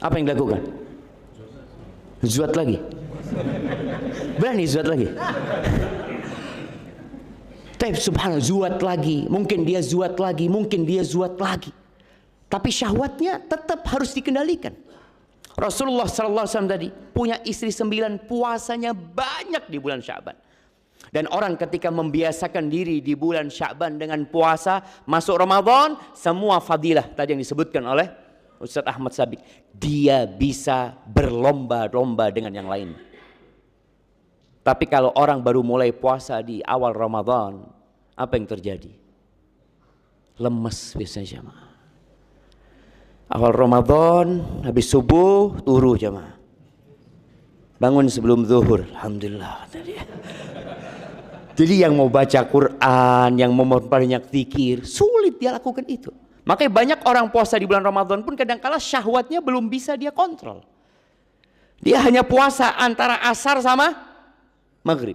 Apa yang dilakukan? Zuat lagi. Berani zuat lagi. Tapi subhanallah zuat lagi. Mungkin dia zuat lagi, mungkin dia zuat lagi. Tapi syahwatnya tetap harus dikendalikan. Rasulullah SAW tadi punya istri 9, puasanya banyak di bulan Sya'ban. Dan orang ketika membiasakan diri di bulan Sya'ban dengan puasa, masuk Ramadan, semua fadilah tadi yang disebutkan oleh Ustaz Ahmad Sabik, dia bisa berlomba-lomba dengan yang lain. Tapi kalau orang baru mulai puasa di awal Ramadan, apa yang terjadi? Lemes biasanya jemaah. Awal Ramadan, habis subuh, turu jemaah. Bangun sebelum zuhur, alhamdulillah. Jadi yang mau baca Quran, yang mau memperbanyak zikir, sulit dia lakukan itu. Makanya banyak orang puasa di bulan Ramadan pun kadang-kala syahwatnya belum bisa dia kontrol. Dia hanya puasa antara asar sama maghrib.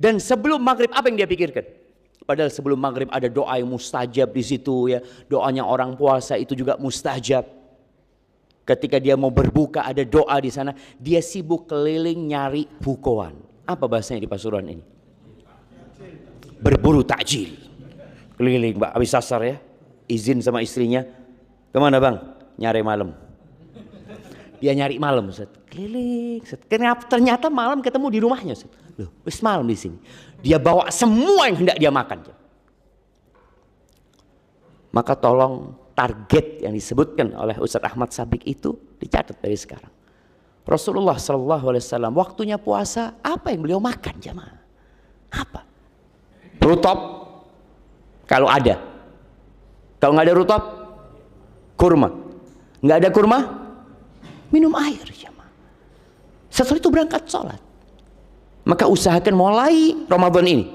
Dan sebelum maghrib apa yang dia pikirkan? Padahal sebelum maghrib ada doa yang mustajab di situ ya. Doanya orang puasa itu juga mustajab. Ketika dia mau berbuka ada doa di sana. Dia sibuk keliling nyari bukoan. Apa bahasanya di Pasuruan ini? Berburu takjil. Keliling Mbak, habis asar ya. Izin sama istrinya. Kemana bang? Nyari malam. Dia nyari malam Ustaz. Keliling Ustaz. Ternyata malam ketemu di rumahnya Ustaz. Loh, wis malam di sini. Dia bawa semua yang hendak dia makan. Maka tolong target yang disebutkan oleh Ustaz Ahmad Sabik itu dicatat dari sekarang. Rasulullah SAW waktunya puasa, apa yang beliau makan jamaah? Apa? Rutop kalau ada. Kalau nggak ada rutop, kurma. Nggak ada kurma, minum air jamaah. Setelah itu berangkat sholat. Maka usahakan mulai Ramadan ini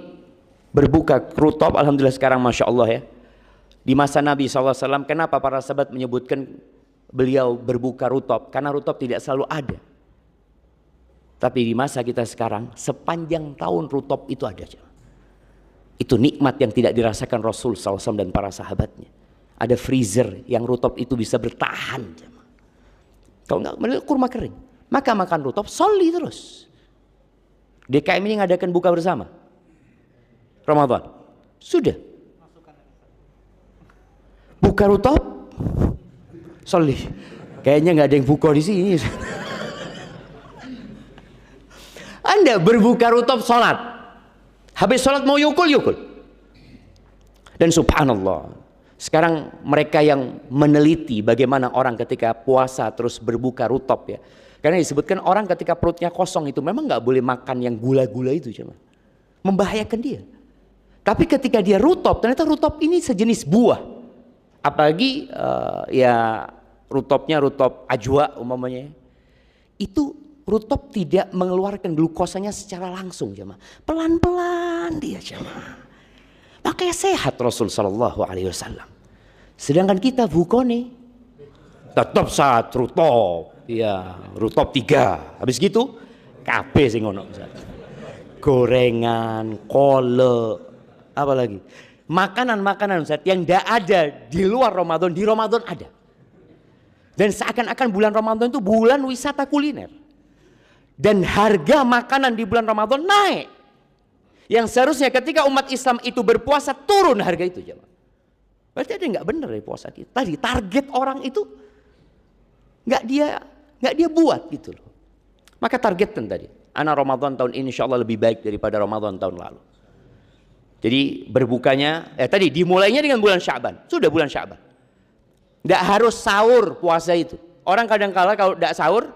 berbuka rutop. Alhamdulillah sekarang Masya Allah ya. Di masa Nabi SAW, kenapa para sahabat menyebutkan beliau berbuka rutop? Karena rutop tidak selalu ada. Tapi di masa kita sekarang, sepanjang tahun rutop itu ada. Itu nikmat yang tidak dirasakan Rasul SAW dan para sahabatnya. Ada freezer yang rutop itu bisa bertahan. Kalau enggak, kurma kering. Maka makan rutop, soli terus. DKM ini ngadakan buka bersama Ramadan. Sudah. Buka rutop, soli. Kayaknya nggak ada yang buka di sini. Anda berbuka rutop sholat. Habis sholat mau yukul. Dan subhanallah, sekarang mereka yang meneliti bagaimana orang ketika puasa terus berbuka rutop ya. Karena disebutkan orang ketika perutnya kosong itu memang nggak boleh makan yang gula-gula itu cuma. Membahayakan dia. Tapi ketika dia rutop, ternyata rutop ini sejenis buah. Apalagi ya rutopnya rutop ajwa umpamanya. Itu rutop tidak mengeluarkan glukosanya secara langsung jemaah. Pelan-pelan dia jemaah. Makanya sehat Rasul sallallahu alaihi wasallam. Sedangkan kita bukone tetap saat rutop. Ya, rutop 3. Habis gitu kabeh sing ngono. Gorengan, kolak, apa lagi? Makanan-makanan Ustaz yang tidak ada di luar Ramadan, di Ramadan ada. Dan seakan-akan bulan Ramadan itu bulan wisata kuliner. Dan harga makanan di bulan Ramadan naik. Yang seharusnya ketika umat Islam itu berpuasa turun harga itu jemaah. Berarti ada yang nggak benar dari puasa kita. Tadi target orang itu nggak dia buat gitu loh. Maka targetkan tadi. Anak Ramadan tahun ini insya Allah lebih baik daripada Ramadan tahun lalu. Jadi berbukanya, tadi dimulainya dengan bulan Sya'ban. Sudah bulan Sya'ban. Tidak harus sahur puasa itu. Orang kadang-kala kalau tidak sahur,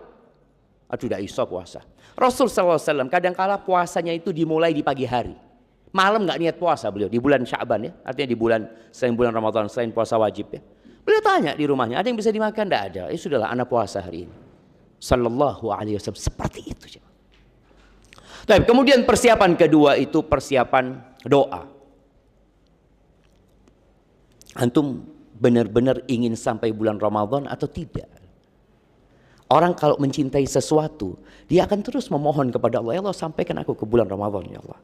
aduh tidak iso puasa. Rasul SAW kadang-kala puasanya itu dimulai di pagi hari. Malam nggak niat puasa beliau di bulan Sya'ban ya. Artinya di bulan selain bulan Ramadan, selain puasa wajib ya. Beliau tanya di rumahnya, ada yang bisa dimakan? Tidak ada. Sudahlah, anak puasa hari ini. Sallallahu alaihi wasallam seperti itu. Tapi kemudian persiapan kedua itu persiapan doa. Antum benar-benar ingin sampai bulan Ramadan atau tidak? Orang kalau mencintai sesuatu, dia akan terus memohon kepada Allah, ya Allah sampaikan aku ke bulan Ramadan ya Allah.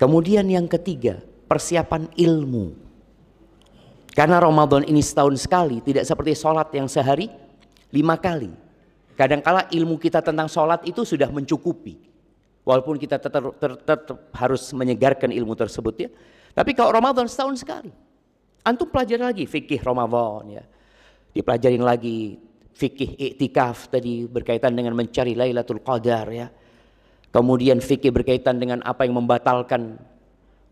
Kemudian yang ketiga, persiapan ilmu. Karena Ramadan ini setahun sekali, tidak seperti sholat yang sehari 5 kali. Kadangkala ilmu kita tentang sholat itu sudah mencukupi. Walaupun kita tetap harus menyegarkan ilmu tersebut ya. Tapi kalau Ramadan setahun sekali. Antum pelajari lagi fikih Ramadan ya. Dipelajarin lagi fikih iktikaf tadi berkaitan dengan mencari Lailatul Qadar ya. Kemudian fikih berkaitan dengan apa yang membatalkan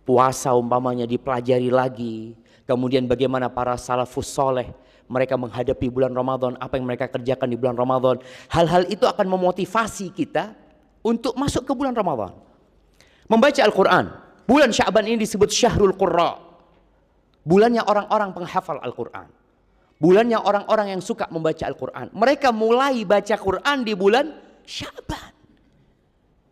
puasa umpamanya dipelajari lagi. Kemudian bagaimana para salafus soleh mereka menghadapi bulan Ramadan, apa yang mereka kerjakan di bulan Ramadan. Hal-hal itu akan memotivasi kita untuk masuk ke bulan Ramadan. Membaca Al-Quran. Bulan Sya'ban ini disebut Syahrul Qurra. Bulannya orang-orang penghafal Al-Quran. Bulannya orang-orang yang suka membaca Al-Quran. Mereka mulai baca Quran di bulan Sya'ban.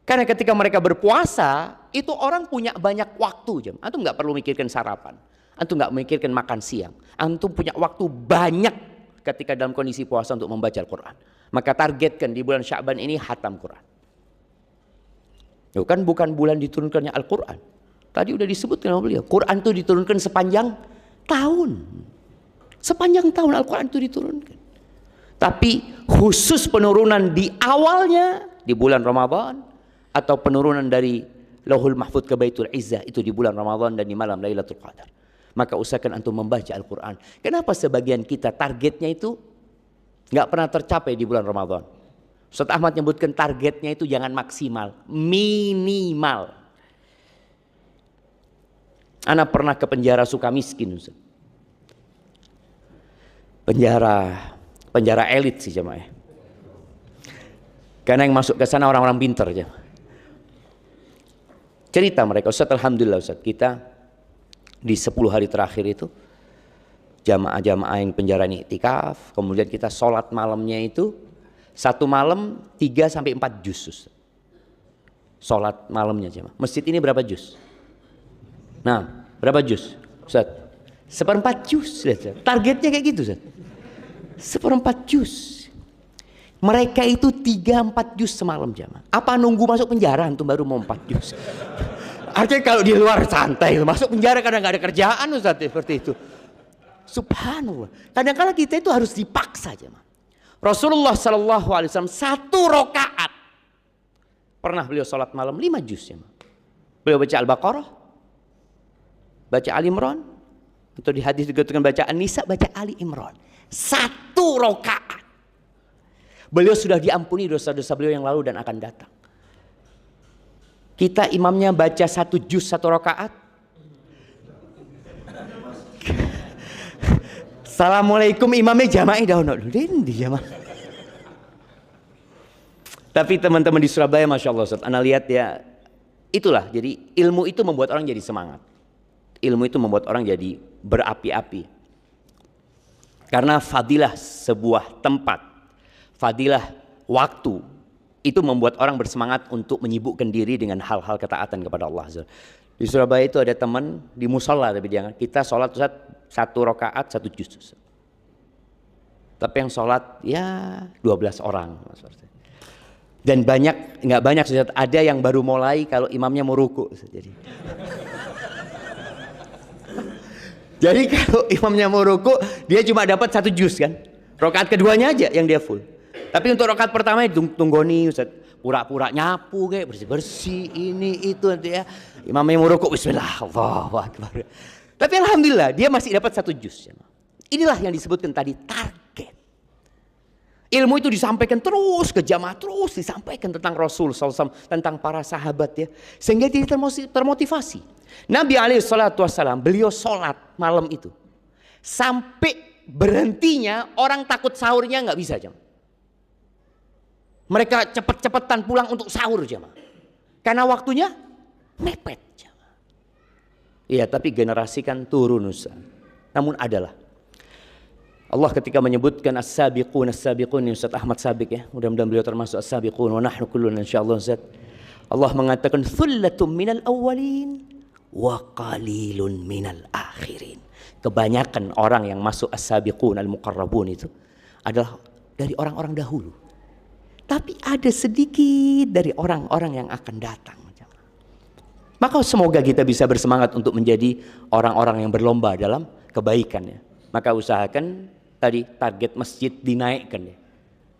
Karena ketika mereka berpuasa, itu orang punya banyak waktu. Antum nggak perlu mikirkan sarapan. Antum nggak memikirkan makan siang. Antum punya waktu banyak ketika dalam kondisi puasa untuk membaca Al-Quran. Maka targetkan di bulan Sya'ban ini hatam Quran. Kan bukan bulan diturunkannya Al-Quran. Tadi udah disebutkan sama beliau. Quran itu diturunkan sepanjang tahun. Sepanjang tahun Al-Quran itu diturunkan. Tapi khusus penurunan di awalnya di bulan Ramadan atau penurunan dari Lauhul Mahfuz ke Baitul Izzah itu di bulan Ramadan dan di malam Lailatul Qadar. Maka usahakan antum membaca Al-Quran. Kenapa sebagian kita targetnya itu nggak pernah tercapai di bulan Ramadan? Ustaz Ahmad menyebutkan targetnya itu jangan maksimal, minimal. Anak pernah ke penjara Sukamiskin, Ustaz. Penjara elit sih jemaah. Karena yang masuk ke sana orang-orang pintar aja. Cerita mereka, Ustaz, alhamdulillah Ustaz, kita di 10 hari terakhir itu jamaah-jamaah yang penjara iktikaf, kemudian kita sholat malamnya itu satu malam 3 sampai 4 juz Ustaz. Sholat malamnya jamaah. Masjid ini berapa juz? Nah, berapa juz? Ustaz, 1/4 juz. Targetnya kayak gitu Ustaz. 1/4 juz. Mereka itu 3-4 juz semalam jamaah. Apa nunggu masuk penjara antum baru mau 4 juz? Artinya kalau di luar santai, masuk penjara karena nggak ada kerjaan Ustaz, seperti itu. Subhanallah. Kadang-kadang kita itu harus dipaksa jamaah. Rasulullah Sallallahu Alaihi Wasallam 1 rakaat pernah beliau sholat malam 5 juz jamaah. Beliau baca Al-Baqarah, baca Ali Imran, atau di hadis juga dengan baca An-Nisa, baca Ali Imran. 1 rakaat. Beliau sudah diampuni dosa-dosa beliau yang lalu dan akan datang. Kita imamnya baca 1 juz 1 rakaat. Assalamualaikum, imamnya jamaah dahulu. Tapi teman-teman di Surabaya, Masya Allah Ustaz, Anda lihat ya, itulah, jadi ilmu itu membuat orang jadi semangat. Ilmu itu membuat orang jadi berapi-api. Karena fadilah sebuah tempat, fadilah waktu, itu membuat orang bersemangat untuk menyibukkan diri dengan hal-hal ketaatan kepada Allah. Di Surabaya itu ada teman di musola, tapi jangan kita sholat Ustaz 1 rakaat 1 juz Ustaz. Tapi yang sholat ya 12 orang. Dan nggak banyak Ustaz, ada yang baru mulai kalau imamnya mau ruku Ustaz. Jadi kalau imamnya mau ruku, dia cuma dapat 1 juz kan. Rakaat keduanya aja yang dia full. Tapi untuk rakaat pertama itu tunggoni Ustaz, pura-pura nyapu kayak bersih-bersih ini itu nanti ya. Imamnya mau rukuk, bismillah, Allahu Akbar. Tapi alhamdulillah dia masih dapat 1 juz. Inilah yang disebutkan tadi target. Ilmu itu disampaikan terus ke jamaah, terus disampaikan tentang Rasul SAW, tentang para sahabat ya, sehingga dia termotivasi. Nabi SAW beliau sholat malam itu sampai berhentinya orang takut sahurnya nggak bisa jamaah. Mereka cepet-cepetan pulang untuk sahur jamaah. Karena waktunya mepet jamaah. Iya, tapi generasi kan turun Ustaz. Namun adalah Allah ketika menyebutkan as-sabiqun as-sabiqun, Ustaz Ahmad Sabiq ya, mudah-mudahan beliau termasuk as-sabiqun wa nahnu kullun insyaallah Ustaz. Allah mengatakan thullatum minal awwalin wa qalilun minal akhirin. Kebanyakan orang yang masuk as-sabiqun al-muqarrabun itu adalah dari orang-orang dahulu. Tapi ada sedikit dari orang-orang yang akan datang. Maka semoga kita bisa bersemangat untuk menjadi orang-orang yang berlomba dalam kebaikan ya. Maka usahakan tadi target masjid dinaikkan ya.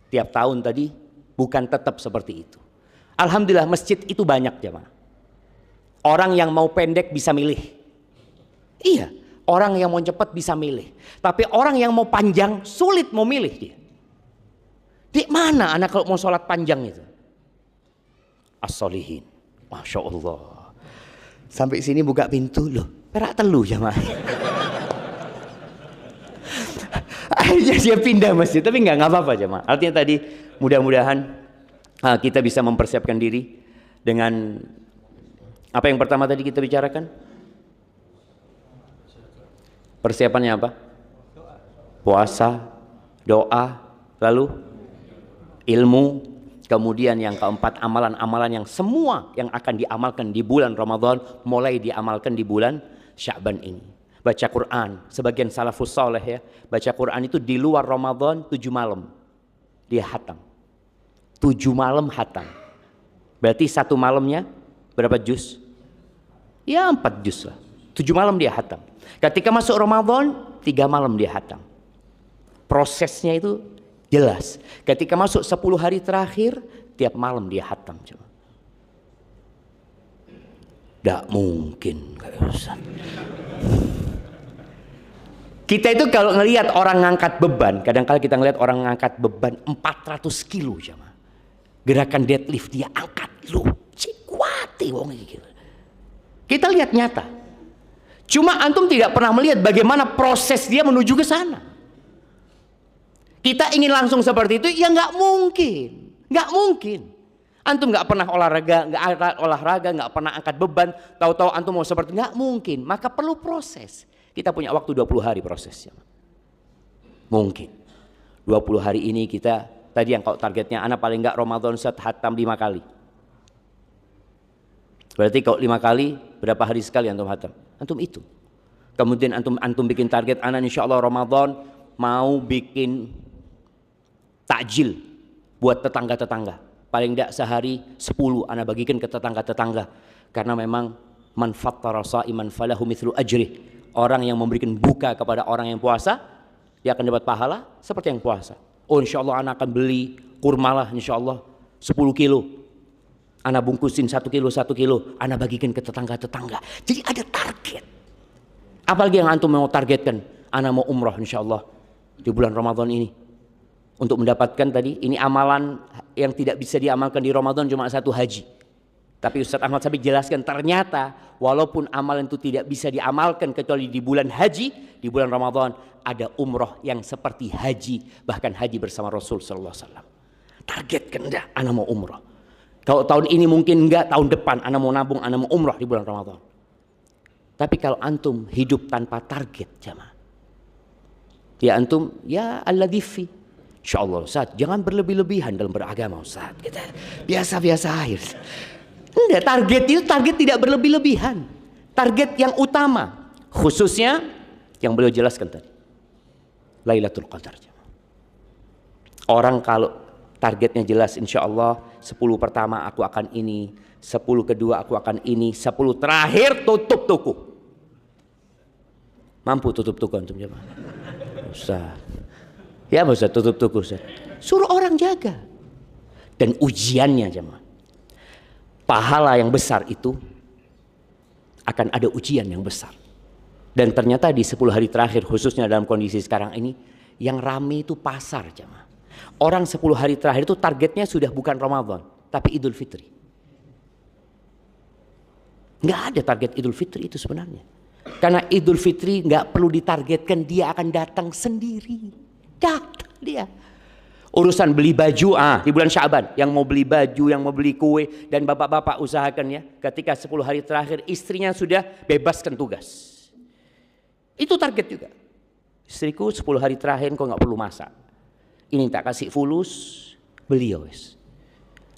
Tiap tahun tadi bukan tetap seperti itu. Alhamdulillah masjid itu banyak jemaah. Orang yang mau pendek bisa milih. Iya, orang yang mau cepat bisa milih. Tapi orang yang mau panjang sulit mau milih dia. Di mana anak kalau mau sholat panjang itu? As-solihin. Masya Allah. Sampai sini buka pintu loh. Perak telu jamaah. Akhirnya dia pindah masjid. Tapi nggak apa-apa jamaah. Artinya tadi mudah-mudahan kita bisa mempersiapkan diri dengan apa yang pertama tadi kita bicarakan. Persiapannya apa? Puasa, doa, lalu ilmu, kemudian yang keempat amalan-amalan yang semua yang akan diamalkan di bulan Ramadan mulai diamalkan di bulan Sya'ban ini. Baca Quran, sebagian salafus saleh ya, baca Quran itu di luar Ramadan 7 malam dia hatam. 7 malam hatam. Berarti 1 malamnya berapa juz? Ya 4 juz lah. 7 malam dia hatam. Ketika masuk Ramadan 3 malam dia hatam. Prosesnya itu jelas. Ketika masuk 10 hari terakhir, tiap malam dia hatam. Tidak mungkin. Kita itu kalau ngelihat orang ngangkat beban, kadang-kadang kita ngelihat orang ngangkat beban 400 kilo. Gerakan deadlift dia angkat. Loh, kuati wong iki. Kita lihat nyata. Cuma antum tidak pernah melihat bagaimana proses dia menuju ke sana. Kita ingin langsung seperti itu, ya nggak mungkin. Nggak mungkin. Antum nggak pernah olahraga, nggak pernah angkat beban, tahu-tahu antum mau seperti, nggak mungkin. Maka perlu proses. Kita punya waktu 20 hari prosesnya. Mungkin 20 hari ini kita, tadi yang kalau targetnya anak paling nggak Ramadan Ustaz hatam 5 kali. Berarti kalau 5 kali, berapa hari sekali antum hatam? Antum itu. Kemudian antum bikin target, anak insya Allah Ramadan mau bikin takjil buat tetangga-tetangga. Paling tidak sehari 10 anak bagikan ke tetangga-tetangga. Karena memang man fattara sha'iman falahu mithlu ajrih. Orang yang memberikan buka kepada orang yang puasa, dia akan dapat pahala seperti yang puasa. Oh insya Allah anak akan beli kurma lah insya Allah 10 kilo. Anak bungkusin 1 kilo, anak bagikan ke tetangga-tetangga. Jadi ada target. Apalagi yang antum mau targetkan, anak mau umrah insya Allah di bulan Ramadan ini. Untuk mendapatkan tadi, ini amalan yang tidak bisa diamalkan di Ramadan cuma 1 haji. Tapi Ustaz Ahmad Sabik jelaskan ternyata walaupun amalan itu tidak bisa diamalkan kecuali di bulan haji, di bulan Ramadan ada umrah yang seperti haji, bahkan haji bersama Rasul sallallahu alaihi wasallam. Targetkan dah, anak mau umrah. Kalau tahun ini mungkin enggak, tahun depan anak mau nabung, anak mau umrah di bulan Ramadan. Tapi kalau antum hidup tanpa target jamaah, ya antum ya alladzi fi. Insyaallah Ustaz, jangan berlebih-lebihan dalam beragama Ustaz. Kita biasa-biasa aja. Enggak, target itu target tidak berlebih-lebihan. Target yang utama, khususnya yang beliau jelaskan tadi. Lailatul Qadar. Orang kalau targetnya jelas, insya Allah 10 pertama aku akan ini, 10 kedua aku akan ini, 10 terakhir tutup toko. Mampu tutup toko antum jemaah? Ustaz. Ya Ustaz, tutup toko Ustaz. Suruh orang jaga. Dan ujiannya jemaah. Pahala yang besar itu akan ada ujian yang besar. Dan ternyata di 10 hari terakhir khususnya dalam kondisi sekarang ini yang rame itu pasar jemaah. Orang 10 hari terakhir itu targetnya sudah bukan Ramadan tapi Idul Fitri. Nggak ada target Idul Fitri itu sebenarnya. Karena Idul Fitri nggak perlu ditargetkan, dia akan datang sendiri. Datang dia. Urusan beli baju di bulan Syaban, yang mau beli baju, yang mau beli kue, dan bapak-bapak usahakan ya, ketika 10 hari terakhir istrinya sudah bebaskan tugas. Itu target juga. Istriku 10 hari terakhir kok nggak perlu masak. Ini tak kasih fulus, beli wes.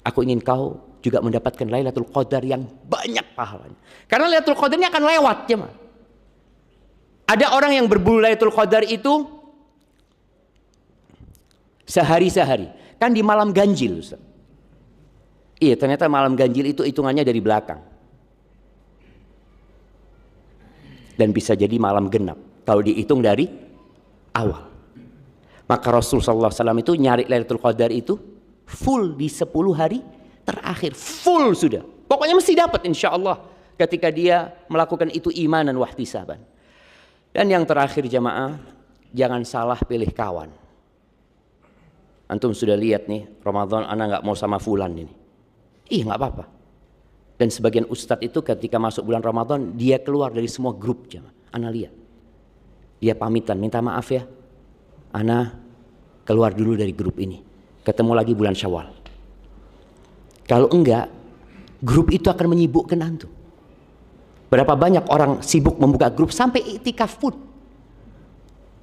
Aku ingin kau juga mendapatkan Lailatul Qadar yang banyak pahalanya. Karena Lailatul Qadar ini akan lewat ya, Ma. Ada orang yang berburu Lailatul Qadar itu sehari-sehari. Kan di malam ganjil, Ustaz. Iya, ternyata malam ganjil itu hitungannya dari belakang. Dan bisa jadi malam genap kalau dihitung dari awal. Maka Rasulullah SAW itu nyari Lailatul Qadar itu full di 10 hari terakhir. Full sudah. Pokoknya mesti dapat insya Allah ketika dia melakukan itu imanan wahtisaban. Dan yang terakhir jamaah, jangan salah pilih kawan. Antum sudah lihat nih, Ramadan anak nggak mau sama fulan ini. Nggak apa-apa. Dan sebagian ustadz itu ketika masuk bulan Ramadan, dia keluar dari semua grup jamaah. Anak lihat. Dia pamitan, minta maaf ya. Ana keluar dulu dari grup ini. Ketemu lagi bulan Syawal. Kalau enggak, grup itu akan menyibukkan antum. Berapa banyak orang sibuk membuka grup sampai iktikaf pun.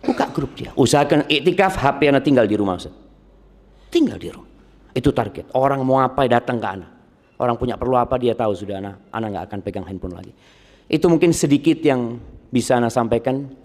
Buka grup dia. Usahakan iktikaf, HP Ana tinggal di rumah. Tinggal di rumah. Itu target. Orang mau apa datang ke Ana. Orang punya perlu apa dia tahu sudah Ana nggak akan pegang handphone lagi. Itu mungkin sedikit yang bisa Ana sampaikan.